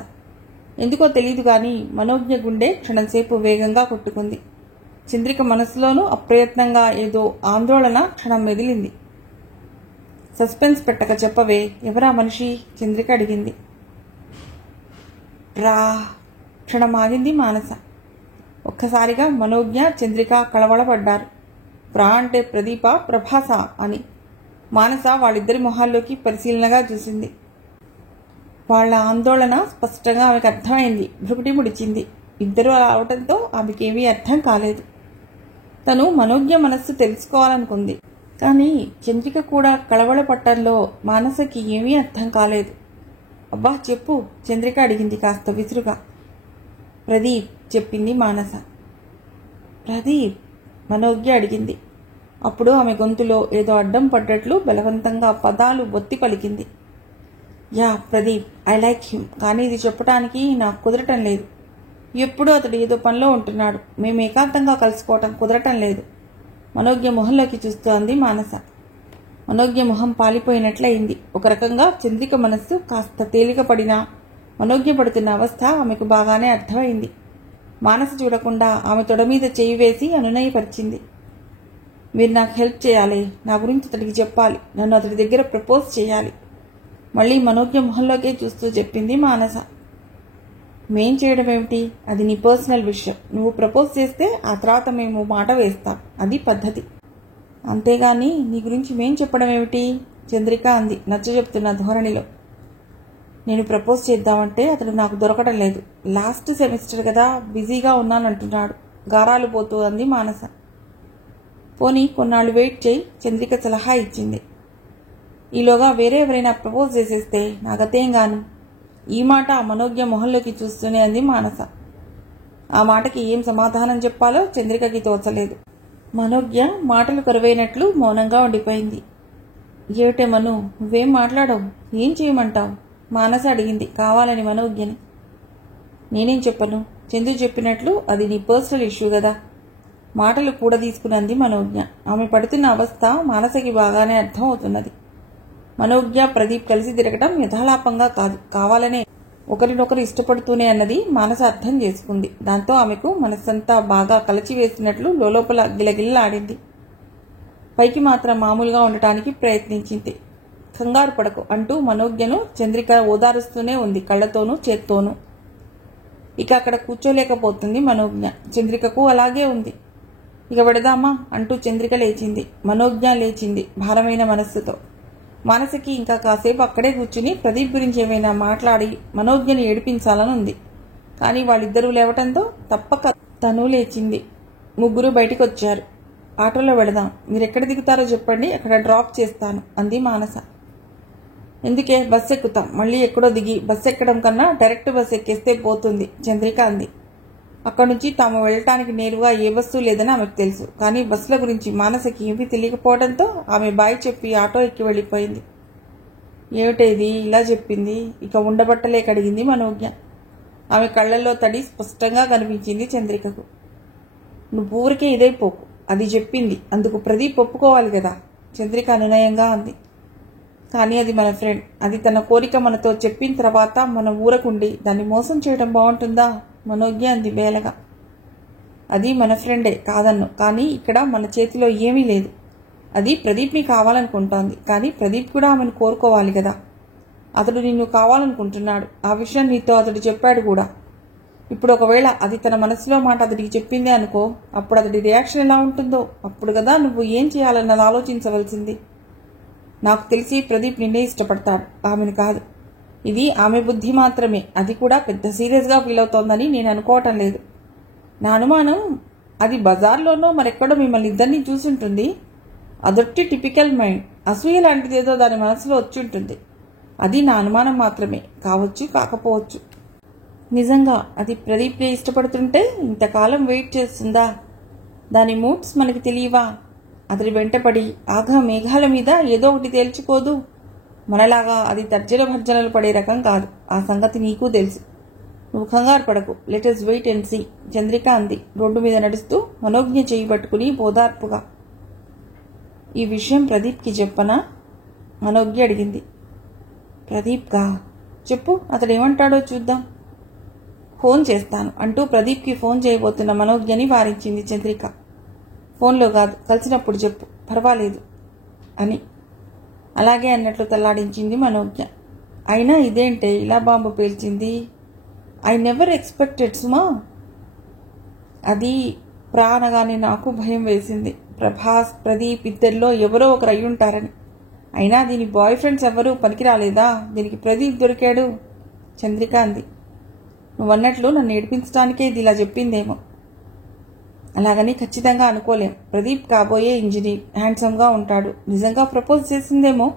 ఎందుకో తెలీదు గాని మనోజ్ఞ గుండె క్షణంసేపు వేగంగా కొట్టుకుంది. చంద్రిక మనసులోనూ అప్రయత్నంగా ఏదో ఆందోళన క్షణం మెదిలింది. సస్పెన్స్ పెట్టక చెప్పవే, ఎవరా మనిషి చంద్రిక అడిగింది. రా క్షణం ఆగింది మానస. ఒక్కసారిగా మనోజ్ఞ చంద్రిక కళవళపడ్డారు. ప్రా అంటే ప్రదీప ప్రభాస అని. మానస వాళ్ళిద్దరి మొహాల్లోకి పరిశీలనగా చూసింది. వాళ్ల ఆందోళన స్పష్టంగా ఆమెకు అర్థమైంది. భ్రుకుటి ముడిచింది. ఇద్దరు రావటంతో ఆమెకేమీ అర్థం కాలేదు. తను మనోజ్ఞ మనస్సు తెలుసుకోవాలనుకుంది. కానీ చంద్రిక కూడా కళవళపట్టంలో మానసకి ఏమీ అర్థం కాలేదు. అబ్బా చెప్పు చంద్రిక అడిగింది కాస్త విసురుగా. ప్రదీప్ చెప్పింది మానస. ప్రదీప్ మనోజ్ఞ అడిగింది. అప్పుడు ఆమె గొంతులో ఏదో అడ్డం పడ్డట్లు బలవంతంగా పదాలు ఒత్తి పలికింది. Yeah Pradeep, I like him. కానీ ఇది చెప్పడానికి నాకు కుదరటం లేదు. ఎప్పుడూ అతడు ఏదో పనిలో ఉంటున్నాడు. మేము ఏకాంతంగా కలుసుకోవటం కుదరటం లేదు. మనోజ్ఞ మొహంలోకి చూస్తూ అంది మానస. మనోజ్ఞ మొహం పాలిపోయినట్లయింది. ఒక రకంగా చంద్రిక మనస్సు కాస్త తేలిక పడినా మనోజ్ఞ పడుతున్న అవస్థ ఆమెకు బాగానే అర్థమైంది. మానస చూడకుండా ఆమె తొడ మీద చేయి వేసి అనునయపరిచింది. మీరు నాకు హెల్ప్ చేయాలి. నా గురించి అతడికి చెప్పాలి. నన్ను అతడి దగ్గర ప్రపోజ్ చేయాలి. మళ్ళీ మనోజ్ఞ మొహంలోకే చూస్తూ చెప్పింది మానస. మేం చేయడం ఏమిటి? అది నీ పర్సనల్ విషయం. నువ్వు ప్రపోజ్ చేస్తే ఆ తర్వాత మేము మాట వేస్తాం. అది పద్ధతి. అంతేగాని నీ గురించి మేం చెప్పడం ఏమిటి? చంద్రిక అంది నచ్చజెప్తున్న ధోరణిలో. నేను ప్రపోజ్ చేద్దామంటే అతడు నాకు దొరకడం లేదు. లాస్ట్ సెమిస్టర్ కదా, బిజీగా ఉన్నానంటున్నాడు. గారాలు పోతూ అంది మానస. పోనీ కొన్నాళ్ళు వెయిట్ చేయి చంద్రిక సలహా ఇచ్చింది. ఈలోగా వేరే ఎవరైనా ప్రపోజ్ చేసేస్తే నా గతేం గాను? ఈ మాట ఆ మనోజ్ఞ మొహంలోకి చూస్తూనే అంది మానస. ఆ మాటకి ఏం సమాధానం చెప్పాలో చంద్రికకి తోచలేదు. మనోజ్ఞ మాటలు కరువైనట్లు మౌనంగా ఉండిపోయింది. ఏమిటే మను, నువ్వేం మాట్లాడవు? ఏం చేయమంటావు? మానస అడిగింది కావాలని మనోజ్ఞని. నేనేం చెప్పను? చందు చెప్పినట్లు అది నీ పర్సనల్ ఇష్యూ కదా. మాటలు కూడా తీసుకున్నది మనోజ్ఞ. ఆమె పడుతున్న అవస్థ మానసకి బాగానే అర్థం అవుతున్నది. మనోజ్ఞ ప్రదీప్ కలిసి తిరగటం యథాలాపంగా కాదు, కావాలనే ఒకరినొకరు ఇష్టపడుతూనే అన్నది మానస అర్థం చేసుకుంది. దాంతో ఆమెకు మనస్సంతా బాగా కలచివేసినట్లు లోలోపల గిలగిల్లాడింది. పైకి మాత్రం మామూలుగా ఉండటానికి ప్రయత్నించింది. కంగారు పడకు అంటూ మనోజ్ఞను చంద్రిక ఓదారుస్తూనే ఉంది కళ్లతోనూ చేత్తోనూ. ఇక అక్కడ కూర్చోలేకపోతుంది మనోజ్ఞ. చంద్రికకు అలాగే ఉంది. ఇక పెడదామా అంటూ చంద్రిక లేచింది. మనోజ్ఞ లేచింది భారమైన మనస్సుతో. మానసకి ఇంకా కాసేపు అక్కడే కూర్చుని ప్రదీప్ గురించి ఏమైనా మాట్లాడి మనోజ్ఞని ఏడిపించాలని ఉంది. కానీ వాళ్ళిద్దరూ లేవటంతో తప్పక తను లేచింది. ముగ్గురు బయటికి వచ్చారు. ఆటోలో వెళదాం. మీరెక్కడ దిగుతారో చెప్పండి, అక్కడ డ్రాప్ చేస్తాను అంది మానస. ఎందుకే, బస్సు ఎక్కుతాం. మళ్ళీ ఎక్కడో దిగి బస్సు ఎక్కడం కన్నా డైరెక్ట్ బస్సు ఎక్కేస్తే పోతుంది చంద్రిక అంది. అక్కడి నుంచి తాము వెళ్ళటానికి నేరుగా ఏ బస్సు లేదని ఆమెకు తెలుసు. కానీ బస్సుల గురించి మానసకి ఏమీ తెలియకపోవడంతో ఆమె బాయ్ చెప్పి ఆటో ఎక్కి వెళ్ళిపోయింది. ఏమిటేది ఇలా చెప్పింది? ఇక ఉండబట్టలేక అడిగింది మనోజ్ఞ. ఆమె కళ్లల్లో తడి స్పష్టంగా కనిపించింది చంద్రికకు. నువ్వు ఊరికే ఇదైపోకు, అది చెప్పింది, అందుకు ప్రదీప్ ఒప్పుకోవాలి కదా చంద్రిక అనునయంగా అంది. కానీ అది మన ఫ్రెండ్. అది తన కోరిక మనతో చెప్పిన తర్వాత మన ఊరకుండి దాన్ని మోసం చేయడం బాగుంటుందా మనోజ్ఞ అంది బేలగా. అది మన ఫ్రెండే కాదన్ను, కానీ ఇక్కడ మన చేతిలో ఏమీ లేదు. అది ప్రదీప్ని కావాలనుకుంటోంది. కానీ ప్రదీప్ కూడా ఆమెను కోరుకోవాలి కదా. అతడు నిన్ను కావాలనుకుంటున్నాడు. ఆ విషయం నీతో అతడు చెప్పాడు కూడా. ఇప్పుడు ఒకవేళ అది తన మనసులో మాట అతడికి చెప్పిందే అనుకో, అప్పుడు అతడి రియాక్షన్ ఎలా ఉంటుందో. అప్పుడు కదా నువ్వు ఏం చేయాలన్నది ఆలోచించవలసింది. నాకు తెలిసి ప్రదీప్ నిన్నే ఇష్టపడతాడు, ఆమెను కాదు. ఇది ఆమె బుద్ధి మాత్రమే. అది కూడా పెద్ద సీరియస్గా ఫీల్ అవుతోందని నేను అనుకోవటం లేదు. నా అనుమానం అది బజార్లోనో మరెక్కడో మిమ్మల్ని ఇద్దరినీ చూసుంటుంది. అదొట్టి టిపికల్ మైండ్. అసూయ లాంటిదేదో దాని మనసులో వచ్చుంటుంది. అది నా అనుమానం మాత్రమే. కావచ్చు, కాకపోవచ్చు. నిజంగా అది ప్రదీప్నే ఇష్టపడుతుంటే ఇంతకాలం వెయిట్ చేస్తుందా? దాని మూడ్స్ మనకి తెలియవా? అతడి వెంటపడి ఆగా మేఘాల మీద ఏదో ఒకటి తేల్చుకోదు. మనలాగా అది తర్జన భర్జనలు పడే రకం కాదు. ఆ సంగతి నీకు తెలుసు. నువ్వు కంగారు పడకు. Let's wait and see, Chandrika అంది రోడ్డు మీద నడుస్తూ మనోజ్ఞ చేయి పట్టుకుని బోధార్పుగా. ఈ విషయం ప్రదీప్కి చెప్పనా? మనోజ్ఞ అడిగింది. ప్రదీప్గా? చెప్పు, అతడేమంటాడో చూద్దాం. ఫోన్ చేస్తాను అంటూ ప్రదీప్కి ఫోన్ చేయబోతున్న మనోజ్ఞని వారించింది చంద్రిక. ఫోన్లో కాదు, కలిసినప్పుడు చెప్పు, పర్వాలేదు అని. అలాగే అన్నట్లు తల్లాడించింది మనోజ్ఞ. అయినా ఇదేంటే ఇలా బాంబు పేల్చింది? ఐ నెవర్ ఎక్స్పెక్టెడ్ సుమా. అది ప్రాణగానే నాకు భయం వేసింది. ప్రభాస్, ప్రదీప్ ఇద్దరిలో ఎవరో ఒకరు అయ్యుంటారని. అయినా దీని బాయ్ ఫ్రెండ్స్ ఎవరూ పనికిరాలేదా? దీనికి ప్రదీప్ దొరికాడు. చంద్రిక అంది. నువ్వన్నట్లు నన్ను ఏడిపించడానికే ఇది ఇలా చెప్పిందేమో. అలాగని ఖచ్చితంగా అనుకోలేం. ప్రదీప్ కాబోయే ఇంజనీర్, హ్యాండ్సమ్గా ఉంటాడు. నిజంగా ప్రపోజ్ చేసిందేమో.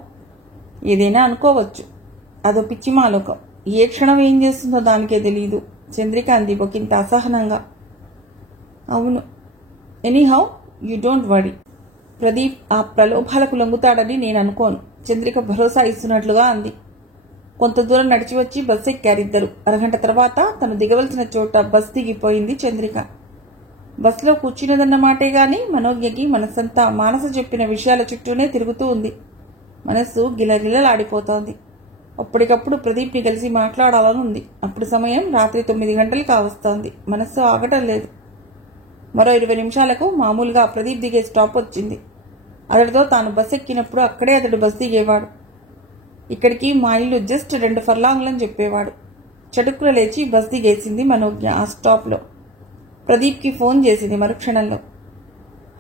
ఏదైనా అనుకోవచ్చు. అదో పిచ్చి మాలోకం. ఏ క్షణం ఏం చేస్తుందో దానికే తెలీదు. చంద్రిక అంది ఒకంత అసహనంగా. అవును, anyhow you don't worry. Pradeep ఆ ప్రలోభాలకు లొంగుతాడని నేను అనుకోను. చంద్రిక భరోసా ఇస్తున్నట్లుగా అంది. కొంత దూరం నడిచి వచ్చి బస్సు ఎక్కారిద్దరు. అరగంట తర్వాత తను దిగవలసిన చోట బస్ దిగిపోయింది చంద్రిక. బస్సులో కూర్చున్నదన్నమాటే గాని మనోజ్ఞకి మనసంతా మానస చెప్పిన విషయాల చుట్టూనే తిరుగుతూ ఉంది. మనస్సు గిలగిలలాడిపోతోంది. అప్పటికప్పుడు ప్రదీప్ని కలిసి మాట్లాడాలని ఉంది. అప్పుడు సమయం రాత్రి 9 గంటలు కావస్తోంది. మనస్సు ఆగటం లేదు. మరో 20 నిమిషాలకు మామూలుగా ప్రదీప్ దిగే స్టాప్ వచ్చింది. అతడితో తాను బస్ ఎక్కినప్పుడు అక్కడే అతడు బస్ దిగేవాడు. ఇక్కడికి మా ఇల్లు జస్ట్ 2 ఫర్లాంగ్లని చెప్పేవాడు. చటుక్కున లేచి బస్ దిగేసింది మనోజ్ఞ ఆ స్టాప్లో. ప్రదీప్కి ఫోన్ చేసింది మరుక్షణంలో.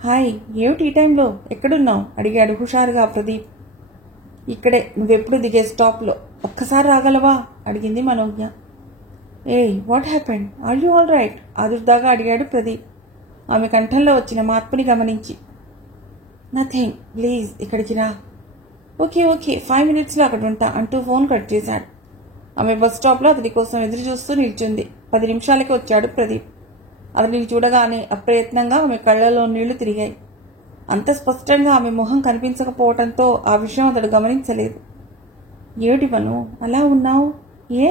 హాయ్, ఏమిటి ఈ టైంలో? ఎక్కడున్నావు? అడిగాడు హుషారుగా ప్రదీప్. ఇక్కడే, నువ్వెప్పుడు దిగే స్టాప్లో. ఒక్కసారి రాగలవా? అడిగింది మనోజ్ఞ. ఏయ్, what happened? Are you all right? ఆదుర్దాగా అడిగాడు ప్రదీప్, ఆమె కంఠంలో వచ్చిన మార్పుని గమనించి. నథింగ్, ప్లీజ్ ఇక్కడికి రా. ఓకే ఓకే, 5 minutesలో అక్కడ ఉంటా అంటూ ఫోన్ కట్ చేశాడు. ఆమె బస్ స్టాప్లో అతడి కోసం ఎదురు చూస్తూ నిల్చుంది. 10 నిమిషాలకి వచ్చాడు ప్రదీప్. అతడిని చూడగానే అప్రయత్నంగా ఆమె కళ్లలో నీళ్లు తిరిగాయి. అంత స్పష్టంగా ఆమె మొహం కనిపించకపోవడంతో ఆ విషయం అతడు గమనించలేదు. ఏమిటి మను, అలా ఉన్నావు? ఏ?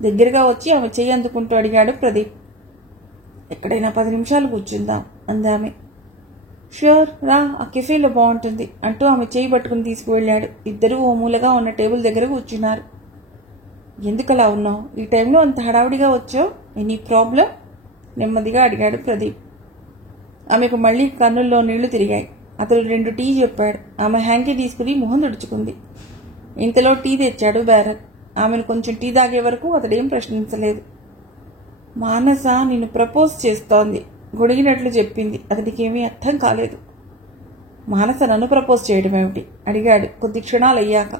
దగ్గరగా వచ్చి ఆమె చెయ్యి అందుకుంటూ అడిగాడు ప్రదీప్. ఎక్కడైనా 10 నిమిషాలు కూర్చుందాం అందామె. ష్యూర్ రా, ఆ కెఫేలో బాగుంటుంది అంటూ ఆమె చేయి పట్టుకుని తీసుకువెళ్ళాడు. ఇద్దరూ ఓ మూలగా ఉన్న టేబుల్ దగ్గర కూర్చున్నారు. ఎందుకలా ఉన్నావు? ఈ టైంలో అంత హడావుడిగా వచ్చావు? Any problem? నెమ్మదిగా అడిగాడు ప్రదీప్. ఆమెకు మళ్లీ కన్నుల్లో నీళ్లు తిరిగాయి. అతడు 2 టీ చెప్పాడు. ఆమె హ్యాంకీ తీసుకుని మొహం తుడుచుకుంది. ఇంతలో టీ తెచ్చాడు బేరర్. ఆమెను కొంచెం టీ తాగే వరకు అతడేం ప్రశ్నించలేదు. మానస నిన్ను ప్రపోజ్ చేస్తోంది, గొడిగినట్లు చెప్పింది. అతడికేమీ అర్థం కాలేదు. మానస నన్ను ప్రపోజ్ చేయడం ఏమిటి? అడిగాడు కొద్ది క్షణాలయ్యాక.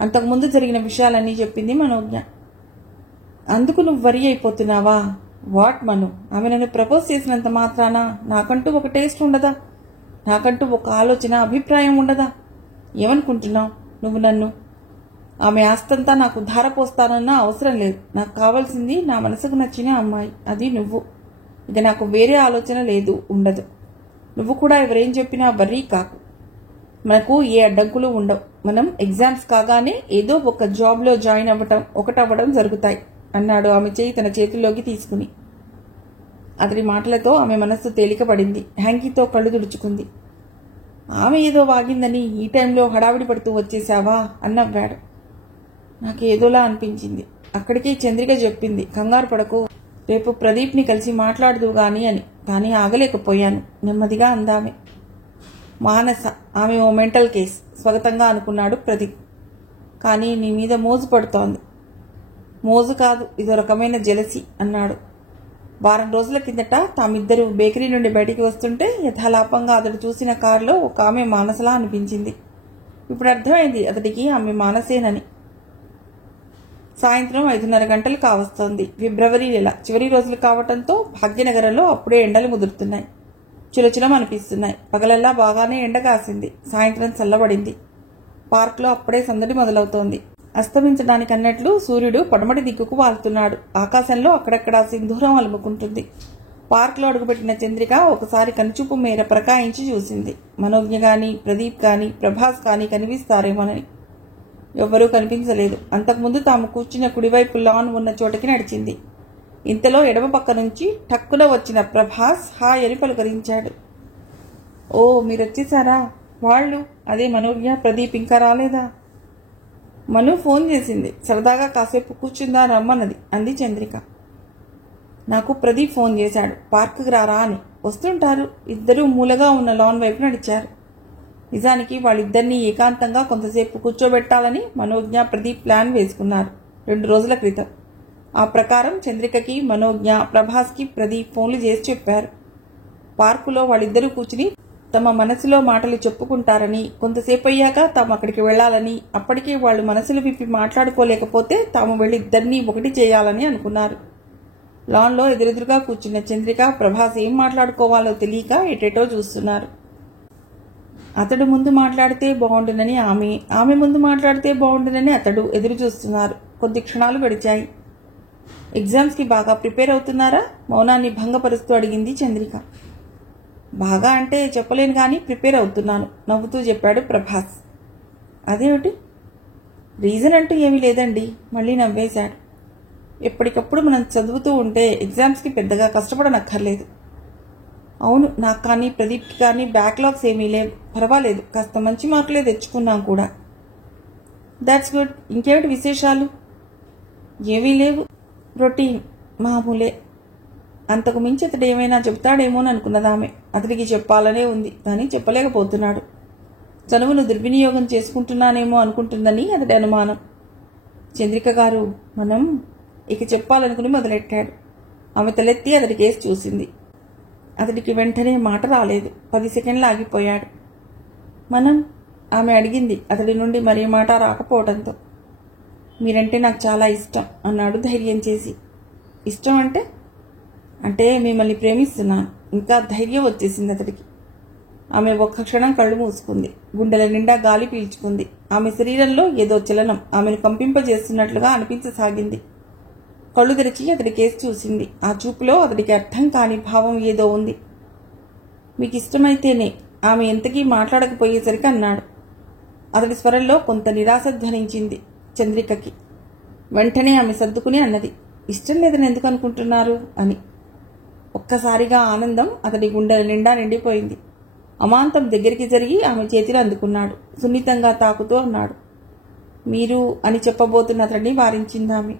అంతకుముందు జరిగిన విషయాలన్నీ చెప్పింది మనోజ్ఞ. అందుకు నువ్వు వరి అయిపోతున్నావా? వాట్ మను, ఆమె నన్ను ప్రపోజ్ చేసినంత మాత్రాన నాకంటూ ఒక టేస్ట్ ఉండదా? నాకంటూ ఒక ఆలోచన, అభిప్రాయం ఉండదా? ఏమనుకుంటున్నావు నువ్వు నన్ను? ఆమె ఆస్తంతా నాకు ధారపోస్తానన్నా అవసరం లేదు. నాకు కావాల్సింది నా మనసుకు నచ్చిన అమ్మాయి, అది నువ్వు. ఇక నాకు వేరే ఆలోచన లేదు, ఉండదు. నువ్వు కూడా ఎవరేం చెప్పినా వర్రీ కాకు. మనకు ఏ అడ్డంకులు ఉండవు. మనం ఎగ్జామ్స్ కాగానే ఏదో ఒక జాబ్లో జాయిన్ ఒకటవ్వడం జరుగుతాయి అన్నాడు ఆమె చేయి తన చేతుల్లోకి తీసుకుని. అతడి మాటలతో ఆమె మనస్సు తేలికపడింది. హ్యాంకీతో కళ్ళు తుడుచుకుంది. ఆమె ఏదో వాగిందని ఈ టైంలో హడావిడి పడుతూ వచ్చేశావా అన్నవ్వాడు. నాకేదోలా అనిపించింది. అక్కడికి చంద్రిక చెప్పింది, కంగారు పడకు, రేపు ప్రదీప్ని కలిసి మాట్లాడదు గాని అని. కానీ ఆగలేకపోయాను, నెమ్మదిగా అందామె. మానస, ఆమె ఓ మెంటల్ కేస్ స్వాగతంగా అనుకున్నాడు ప్రదీప్. కానీ నీ మీద మోజు పడుతోంది. మోజు కాదు, ఇదో రకమైన జెలసీ అన్నాడు. వారం రోజుల కిందట తామిద్దరూ బేకరీ నుండి బయటికి వస్తుంటే యథాలాపంగా అతడు చూసిన కారులో ఒక ఆమె మానసలా అనిపించింది. ఇప్పుడు అర్థమైంది అతడికి ఆమె మానసేనని. సాయంత్రం 5:30 గంటలు కావస్తోంది. ఫిబ్రవరి నెల చివరి రోజులు కావటంతో భాగ్యనగరంలో అప్పుడే ఎండలు ముదురుతున్నాయి. చులచులం అనిపిస్తున్నాయి. పగలల్లా బాగానే ఎండ కాసింది. సాయంత్రం చల్లబడింది. పార్క్లో అప్పుడే సందడి మొదలవుతోంది. అస్తమించడానికి అన్నట్లు సూర్యుడు పడమటి దిక్కుకు వాలుతున్నాడు. ఆకాశంలో అక్కడక్కడా సింధూరం అలుముకుంటుంది. పార్క్లో అడుగుపెట్టిన చంద్రిక ఒకసారి కనుచూపు మేర ప్రకాయించి చూసింది. మనోజ్ఞ గాని, ప్రదీప్ గాని, ప్రభాస్ గాని కనిపిస్తారేమోనని. ఎవ్వరూ కనిపించలేదు. అంతకుముందు తాము కూర్చున్న కుడివైపు లాన్ ఉన్న చోటకి నడిచింది. ఇంతలో ఎడమ పక్క నుంచి టక్కున వచ్చిన ప్రభాస్ హాయ్ అని పలుకరించాడు. ఓ, మీరొచ్చేసారా? వాళ్ళు, అదే మనోజ్ఞ, ప్రదీప్ ఇంకా రాలేదా? మను ఫోన్ చేసింది. సరదాగా కాసేపు కూర్చుందా రమ్మన్నది అంది చంద్రిక. నాకు ప్రదీప్ ఫోన్ చేశాడు, పార్కుకి రారా అని. వస్తుంటారు. ఇద్దరూ మూలగా ఉన్న లాన్ వైపు నడిచారు. నిజానికి వాళ్ళిద్దరినీ ఏకాంతంగా కొంతసేపు కూర్చోబెట్టాలని మనోజ్ఞ, ప్రదీప్ ప్లాన్ వేసుకున్నారు 2 రోజుల క్రితం. ఆ ప్రకారం చంద్రికకి, మనోజ్ఞ, ప్రభాస్కి ప్రదీప్ ఫోన్లు చేసి చెప్పారు. పార్కులో వాళ్ళిద్దరూ కూర్చుని తమ మనసులో మాటలు చెప్పుకుంటారని, కొంతసేపు అయ్యాక తాము అక్కడికి వెళ్లాలని, అప్పటికే వాళ్ళు మనసులు విప్పి మాట్లాడుకోలేకపోతే తాము వెళ్లి ఇద్దరినీ ఒకటి చేయాలని అనుకున్నారు. లాన్లో ఎదురెదురుగా కూర్చున్న చంద్రిక, ప్రభాస్ ఏం మాట్లాడుకోవాలో తెలియక ఎటేటో చూస్తున్నారు. అతడు ముందు మాట్లాడితే బాగుండునని ఆమె ముందు మాట్లాడితే బాగుండునని అతడు ఎదురు చూస్తున్నారు. కొద్ది క్షణాలు గడిచాయి. ఎగ్జామ్స్కి బాగా ప్రిపేర్ అవుతున్నారా? మౌనాన్ని భంగపరుస్తూ అడిగింది చంద్రిక. బాగా అంటే చెప్పలేను కానీ ప్రిపేర్ అవుతున్నాను నవ్వుతూ చెప్పాడు ప్రభాస్. అదేమిటి? రీజన్ అంటూ ఏమీ లేదండి మళ్ళీ నవ్వేశాడు. ఎప్పటికప్పుడు మనం చదువుతూ ఉంటే ఎగ్జామ్స్కి పెద్దగా కష్టపడనక్కర్లేదు. అవును, నాకు కానీ ప్రదీప్కి కానీ బ్యాక్లాగ్స్ ఏమీ లేవు. పర్వాలేదు, కాస్త మంచి మార్కులే తెచ్చుకున్నాం కూడా. That's good. ఇంకేమిటి విశేషాలు? ఏమీ లేవు, రొటీన్, మామూలే. అంతకు మించి అతడు ఏమైనా చెబుతాడేమోననుకున్నదామె. అతడికి చెప్పాలనే ఉంది కానీ చెప్పలేకపోతున్నాడు. చనువును దుర్వినియోగం చేసుకుంటున్నానేమో అనుకుంటుందని అతడి అనుమానం. చంద్రిక గారు, మనం ఇక చెప్పాలనుకుని మొదలెట్టాడు. ఆమె తలెత్తి అతడి కేసు చూసింది. అతడికి వెంటనే మాట రాలేదు. 10 సెకండ్లు ఆగిపోయాడు. మనం, ఆమె అడిగింది అతడి నుండి మరే మాట రాకపోవడంతో. మీరంటే నాకు చాలా ఇష్టం అన్నాడు ధైర్యం చేసి. ఇష్టం అంటే మిమ్మల్ని ప్రేమిస్తున్నాను. ఇంకా ధైర్యం వచ్చేసింది అతడికి. ఆమె ఒక్క క్షణం కళ్ళు మూసుకుంది. గుండెల నిండా గాలి పీల్చుకుంది. ఆమె శరీరంలో ఏదో చలనం ఆమెను కంపింపజేస్తున్నట్లుగా అనిపించసాగింది. కళ్ళు తెరిచి అతడి కేసు చూసింది. ఆ చూపులో అతడికి అర్థం కాని భావం ఏదో ఉంది. మీకు ఇష్టమైతేనే, ఆమె ఎంతకీ మాట్లాడకపోయేసరికి అన్నాడు. అతడి స్వరంలో కొంత నిరాశ ధ్వనించింది చంద్రికకి. వెంటనే ఆమె సర్దుకుని అన్నది, ఇష్టం లేదని ఎందుకు అనుకుంటున్నారు అని. ఒక్కసారిగా ఆనందం అతడి గుండెల నిండా నిండిపోయింది. అమాంతం దగ్గరికి జరిగి ఆమె చేతిలో అందుకున్నాడు. సున్నితంగా తాకుతూ అన్నాడు, మీరు అని చెప్పబోతున్న అతడిని వారించిందామె.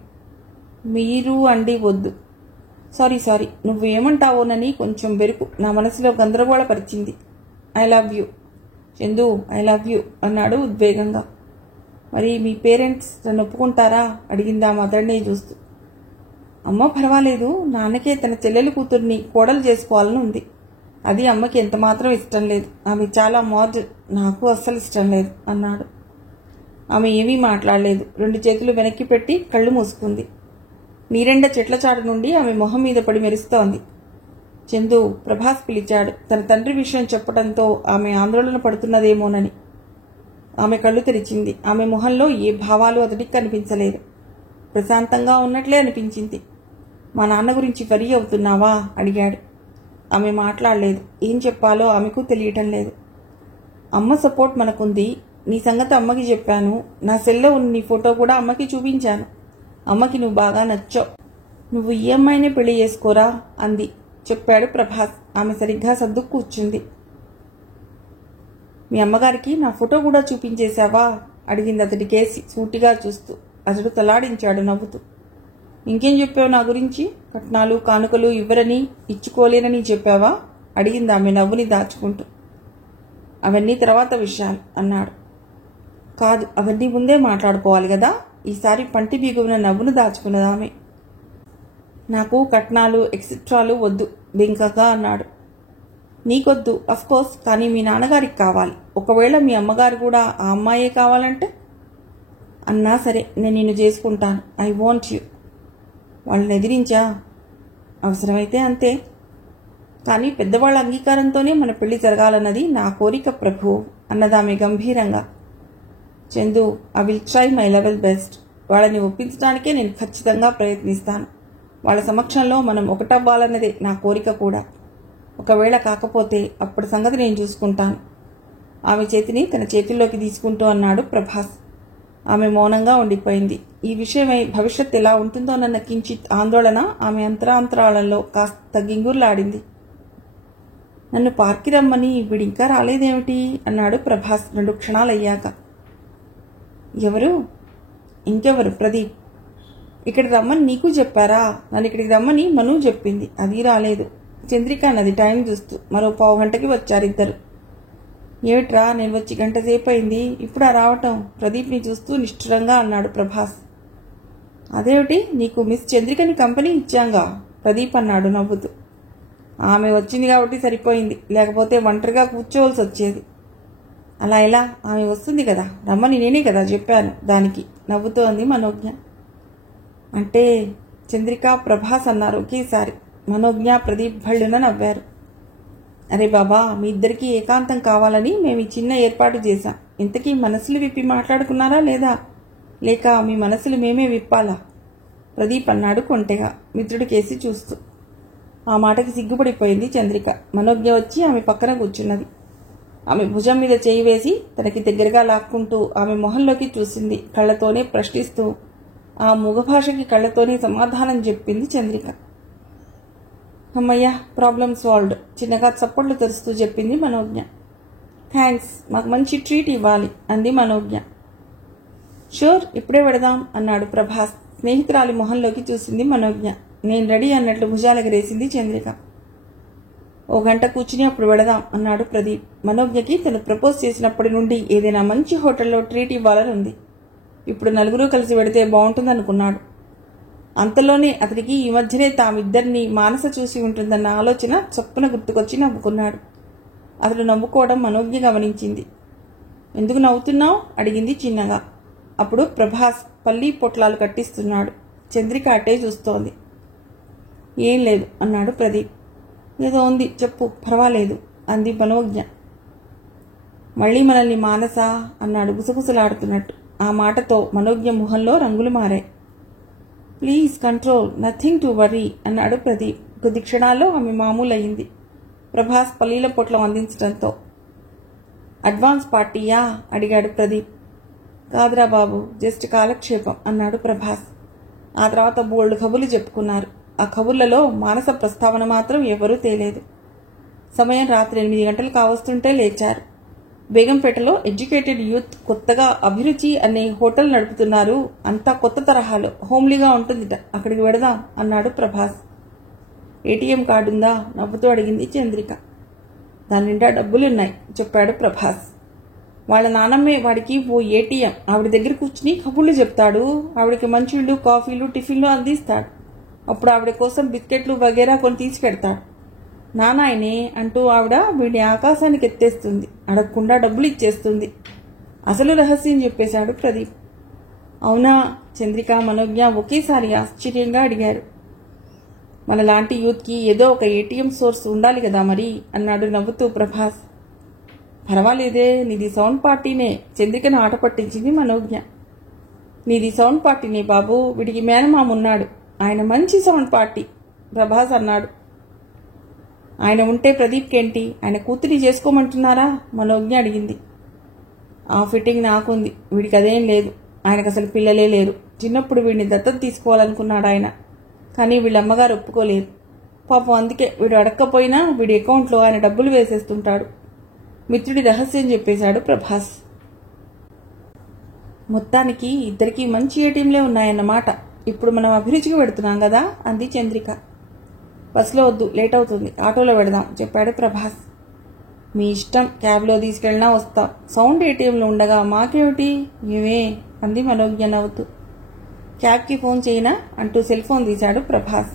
మీరు అండి వద్దు. సారీ, నువ్వు ఏమంటావోనని కొంచెం బెరుకు నా మనసులో గందరగోళపరిచింది. I love you Chandu, I love you అన్నాడు ఉద్వేగంగా. మరి మీ పేరెంట్స్ నన్ను ఒప్పుకుంటారా అడిగిందాం అతడినే చూస్తూ. అమ్మ పర్వాలేదు, నాన్నకే తన చెల్లెలు కూతుర్ని కోడలు చేసుకోవాలని ఉంది. అది అమ్మకి ఎంతమాత్రం ఇష్టం లేదు. ఆమె చాలా మోడర్న్, నాకు అస్సలు ఇష్టం లేదు అన్నాడు. ఆమె ఏమీ మాట్లాడలేదు. 2 చేతులు వెనక్కి పెట్టి కళ్ళు మూసుకుంది. నీరెండ చెట్ల చాటు నుండి ఆమె మొహం మీద పడి మెరుస్తోంది. చందు, ప్రభాస్ పిలిచాడు. తన తండ్రి విషయం చెప్పడంతో ఆమె ఆందోళన పడుతున్నదేమోనని. ఆమె కళ్ళు తెరిచింది. ఆమె మొహంలో ఏ భావాలు అతడికి కనిపించలేదు. ప్రశాంతంగా ఉన్నట్లే అనిపించింది. మా నాన్న గురించి వరి అవుతున్నావా అడిగాడు. ఆమె మాట్లాడలేదు. ఏం చెప్పాలో ఆమెకు తెలియటం లేదు. అమ్మ సపోర్ట్ మనకుంది. నీ సంగతి అమ్మకి చెప్పాను. నా సెల్లో ఉన్న నీ ఫోటో కూడా అమ్మకి చూపించాను. అమ్మకి నువ్వు బాగా నచ్చావు. నువ్వు ఈ అమ్మాయినే పెళ్లి చేసుకోరా అంది. చెప్పాడు ప్రభాస్. ఆమె సరిగ్గా సర్దు కూర్చుంది. మీ అమ్మగారికి నా ఫోటో కూడా చూపించేశావా అడిగింది అతడి కేసి సూటిగా చూస్తూ. అతడు తలాడించాడు నవ్వుతూ. ఇంకేం చెప్పావు నా గురించి? కట్నాలు కానుకలు ఇవ్వరని, ఇచ్చుకోలేనని చెప్పావా అడిగింది ఆమె నవ్వుని దాచుకుంటూ. అవన్నీ తర్వాత విషయాలు అన్నాడు. కాదు, అవన్నీ ముందే మాట్లాడుకోవాలి కదా. ఈసారి పంటి బిగువున నవ్వును దాచుకున్నదామె. నాకు కట్నాలు ఎక్సెట్రాలు వద్దు బెంకగా అన్నాడు. నీకొద్దు అఫ్కోర్స్, కానీ మీ నాన్నగారికి కావాలి. ఒకవేళ మీ అమ్మగారు కూడా ఆ అమ్మాయే కావాలంటే? అన్నా సరే, నేను నిన్ను చేసుకుంటాను. I want you. వాళ్ళని ఎదిరించా? అవసరమైతే అంతే. కానీ పెద్దవాళ్ళ అంగీకారంతోనే మన పెళ్లి జరగాలన్నది నా కోరిక ప్రభు అన్నదామె గంభీరంగా. Chandu, I will try my level best. వాళ్ళని ఒప్పించడానికే నేను ఖచ్చితంగా ప్రయత్నిస్తాను. వాళ్ళ సమక్షంలో మనం ఒకటవ్వాలన్నదే నా కోరిక కూడా. ఒకవేళ కాకపోతే అప్పటి సంగతి నేను చూసుకుంటాను. ఆమె చేతిని తన చేతుల్లోకి తీసుకుంటూ అన్నాడు ప్రభాస్. ఆమె మౌనంగా ఉండిపోయింది. ఈ విషయమై భవిష్యత్ ఎలా ఉంటుందోనన్న కించిత్ ఆందోళన ఆమె అంతరాంతరాళంలో కాస్త గింగుర్లాడింది. నన్ను పార్కి రమ్మని వీడింకా రాలేదేమిటి అన్నాడు ప్రభాస్ 2 క్షణాలయ్యాక. ఎవరు? ఇంకెవరు, ప్రదీప్. ఇక్కడికి రమ్మని నీకు చెప్పారా? నన్ను ఇక్కడికి రమ్మని మను చెప్పింది, అది రాలేదు. చంద్రిక అన్నది టైం చూస్తూ. మరో 15 గంటకి వచ్చారిద్దరు. ఏమిట్రా, నేను వచ్చి గంట సేపు అయింది, ఇప్పుడా రావటం? ప్రదీప్ని చూస్తూ నిష్ఠురంగా అన్నాడు ప్రభాస్. అదేమిటి, నీకు మిస్ చంద్రికని కంపెనీ ఇచ్చాంగా ప్రదీప్ అన్నాడు నవ్వుతూ. ఆమె వచ్చింది కాబట్టి సరిపోయింది, లేకపోతే ఒంటరిగా కూర్చోవలసి వచ్చేది. అలా ఎలా? ఆమె వస్తుంది కదా, రమ్మని నేనే కదా చెప్పాను దానికి నవ్వుతూ అంది మనోజ్ఞ. అంటే చంద్రిక ప్రభాస్ అన్నారు ఒకేసారి. మనోజ్ఞ ప్రదీప్ భళ్ళున నవ్వారు. అరే బాబా, మీ ఇద్దరికీ ఏకాంతం కావాలని మేము ఈ చిన్న ఏర్పాటు చేశాం. ఇంతకీ మనసులు విప్పి మాట్లాడుకున్నారా లేదా, లేక మీ మనసులు మేమే విప్పాలా? ప్రదీప్ అన్నాడు కొంటెగా మిత్రుడి కేసి చూస్తూ. ఆ మాటకి సిగ్గుపడిపోయింది చంద్రిక. మనోజ్ఞ వచ్చి ఆమె పక్కన కూర్చున్నది. ఆమె భుజం మీద చేయి వేసి తనకి దగ్గరగా లాక్కుంటూ ఆమె మొహంలోకి చూసింది. కళ్లతోనే ప్రశ్నిస్తూ, ఆ మూగభాషకి కళ్లతోనే సమాధానం చెప్పింది చంద్రిక. అమ్మయ్య, ప్రాబ్లం సాల్వ్డ్, చిన్నగా చప్పట్లు తెరుస్తూ చెప్పింది మనోజ్ఞ. థ్యాంక్స్, మాకు మంచి ట్రీట్ ఇవ్వాలి అంది మనోజ్ఞ. షూర్, ఇప్పుడే వెడదాం అన్నాడు ప్రభాస్. స్నేహితురాలి మొహంలోకి చూసింది మనోజ్ఞ. నేను రెడీ అన్నట్లు భుజాలెగరేసింది చంద్రిక. 1 గంట కూర్చుని అప్పుడు వెడదాం అన్నాడు ప్రదీప్. మనోజ్ఞకి తను ప్రపోజ్ చేసినప్పటి నుండి ఏదైనా మంచి హోటల్లో ట్రీట్ ఇవ్వాలని ఉంది. ఇప్పుడు నలుగురు కలిసి వెడితే బాగుంటుందనుకున్నాడు. అంతలోనే అతనికి ఈ మధ్యనే తామిద్దరినీ మానస చూసి ఉంటుందన్న ఆలోచన చప్పున గుర్తుకొచ్చి నవ్వుకున్నాడు. అతడు నవ్వుకోవడం మనోజ్ఞ గమనించింది. ఎందుకు నవ్వుతున్నావు అడిగింది చిన్నగా. అప్పుడు ప్రభాస్ పల్లీ పొట్లాలు కట్టిస్తున్నాడు. చంద్రిక అట్టే చూస్తోంది. ఏం లేదు అన్నాడు ప్రదీప్. ఏదో ఉంది చెప్పు, పర్వాలేదు అంది మనోజ్ఞ. మళ్లీ మనల్ని మానస అన్నాడు గుసగుసలాడుతున్నట్టు. ఆ మాటతో మనోజ్ఞ ముఖంలో రంగులు మారాయి. Please control, nothing to worry అన్నాడు ప్రదీప్. కొద్ది క్షణాల్లో ఆమె మామూలయ్యింది ప్రభాస్ పల్లీల పొట్లం అందించడంతో. అడ్వాన్స్ పార్టీయా అడిగాడు ప్రదీప్. కాదురా బాబు, జస్ట్ కాలక్షేపం అన్నాడు ప్రభాస్. ఆ తర్వాత బోల్డ్ కబుర్లు చెప్పుకున్నారు. ఆ కబుర్లలో మానస ప్రస్తావన మాత్రం ఎవరూ తేలేదు. సమయం రాత్రి 8 గంటలు కావస్తుంటే లేచారు. బేగంపేటలో ఎడ్యుకేటెడ్ యూత్ కొత్తగా అభిరుచి అనే హోటల్ నడుపుతున్నారు. అంతా కొత్త తరహాలో హోమ్లీగా ఉంటుందిట, అక్కడికి వెడదాం అన్నాడు ప్రభాస్. ఏటీఎం కార్డుందా నవ్వుతూ అడిగింది చంద్రిక. దాని నిండా డబ్బులున్నాయి చెప్పాడు ప్రభాస్. వాళ్ళ నానమ్మే వాడికి ఓ ఏటీఎం. ఆవిడ దగ్గర కూర్చుని కబుర్లు చెప్తాడు. ఆవిడకి మంచిళ్ళు కాఫీలు టిఫిన్లు అందిస్తాడు. అప్పుడు ఆవిడ కోసం బిస్కెట్లు వగేరా కొని తీసి పెడతాడు. నానాయనే అంటూ ఆవిడ వీడిని ఆకాశానికి ఎత్తేస్తుంది. అడగకుండా డబ్బులు ఇచ్చేస్తుంది. అసలు రహస్యం చెప్పేశాడు ప్రదీప్. అవునా? చంద్రిక మనోజ్ఞ ఒకేసారి ఆశ్చర్యంగా అడిగారు. మనలాంటి యూత్కి ఏదో ఒక ఏటీఎం సోర్స్ ఉండాలి కదా మరి అన్నాడు నవ్వుతూ ప్రభాస్. పర్వాలేదే, నీది సౌండ్ పార్టీనే చంద్రికను ఆట పట్టించింది మనోజ్ఞ. నీది సౌండ్ పార్టీనే బాబు, వీడికి మేనమామున్నాడు, ఆయన మంచి సౌండ్ పార్టీ ప్రభాస్ అన్నాడు. ఆయన ఉంటే ప్రదీప్కేంటి, ఆయన కూతురి చేసుకోమంటున్నారా మనోజ్ఞ అడిగింది. ఆ ఫిట్టింగ్ నాకుంది, వీడికి అదేం లేదు. ఆయనకు అసలు పిల్లలే లేరు. చిన్నప్పుడు వీడిని దత్తత తీసుకోవాలనుకున్నాడు ఆయన, కానీ వీళ్ళమ్మగారు ఒప్పుకోలేదు పాపం. అందుకే వీడు అడక్కపోయినా వీడి అకౌంట్లో ఆయన డబ్బులు వేసేస్తుంటాడు. మిత్రుడి రహస్యం చెప్పేశాడు ప్రభాస్. మొత్తానికి ఇద్దరికీ మంచి ఏటీఎంలే ఉన్నాయన్నమాట. ఇప్పుడు మనం అభిరుచికి పెడుతున్నాం కదా అంది చంద్రిక. బస్సులో వద్దు, లేట్ అవుతుంది, ఆటోలో పెడదాం చెప్పాడు ప్రభాస్. మీ ఇష్టం, క్యాబ్లో తీసుకెళ్ళినా వస్తాం. సౌండ్ ఏటీఎంలో ఉండగా మాకేమిటి మేమే అంది మనోజ్ఞ నవ్వుతూ. క్యాబ్కి ఫోన్ చేయనా అంటూ సెల్ ఫోన్ తీశాడు ప్రభాస్.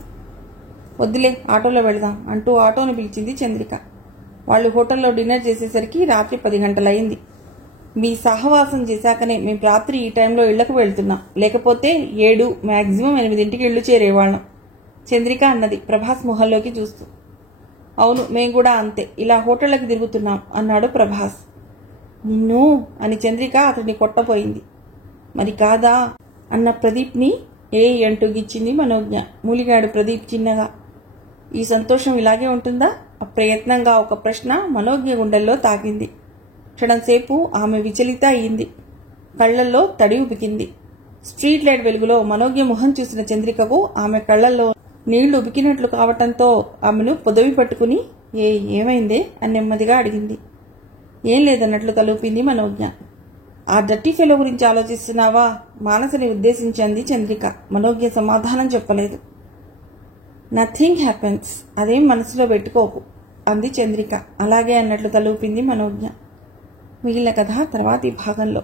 వద్దులే, ఆటోలో వెళదాం అంటూ ఆటోని పిలిచింది చంద్రిక. వాళ్ళు హోటల్లో డిన్నర్ చేసేసరికి రాత్రి 10 గంటలయింది. మీ సహవాసం చేశాకనే మేము రాత్రి ఈ టైంలో ఇళ్లకు వెళ్తున్నాం, లేకపోతే 7 మ్యాక్సిమం 8 ఇళ్లు చేరేవాళ్ళం చంద్రిక అన్నది ప్రభాస్ మొహల్లోకి చూస్తూ. అవును, మేం కూడా అంతే, ఇలా హోటళ్లకి తిరుగుతున్నాం అన్నాడు ప్రభాస్. నిన్ను అని చంద్రిక అతడిని కొట్టపోయింది. మరి కాదా అన్న ప్రదీప్ని అంటూ గిచ్చింది మనోజ్ఞ. మూలిగాడు ప్రదీప్ చిన్నగా. ఈ సంతోషం ఇలాగే ఉంటుందా? అప్రయత్నంగా ఒక ప్రశ్న మనోజ్ఞ గుండెల్లో తాకింది. క్షణంసేపు ఆమె విచలిత అయింది. కళ్లల్లో తడి ఉబికింది. స్ట్రీట్ లైట్ వెలుగులో మనోజ్ఞ మొహం చూసిన చంద్రికకు ఆమె కళ్లల్లో నీళ్లు ఉబికినట్లు కావటంతో ఆమెను పొదవి పట్టుకుని ఏమైందే అని నెమ్మదిగా అడిగింది. ఏం లేదన్నట్లు తలూపింది మనోజ్ఞ. ఆ డర్టీ ఫెలో గురించి ఆలోచిస్తున్నావా? మానసని ఉద్దేశించింది చంద్రిక. మనోజ్ఞ సమాధానం చెప్పలేదు. నథింగ్ హ్యాపెన్స్, అదేం మనసులో పెట్టుకోకు అంది చంద్రిక. అలాగే అన్నట్లు తలూపింది మనోజ్ఞ. మిగిలిన కథ తర్వాతి భాగంలో.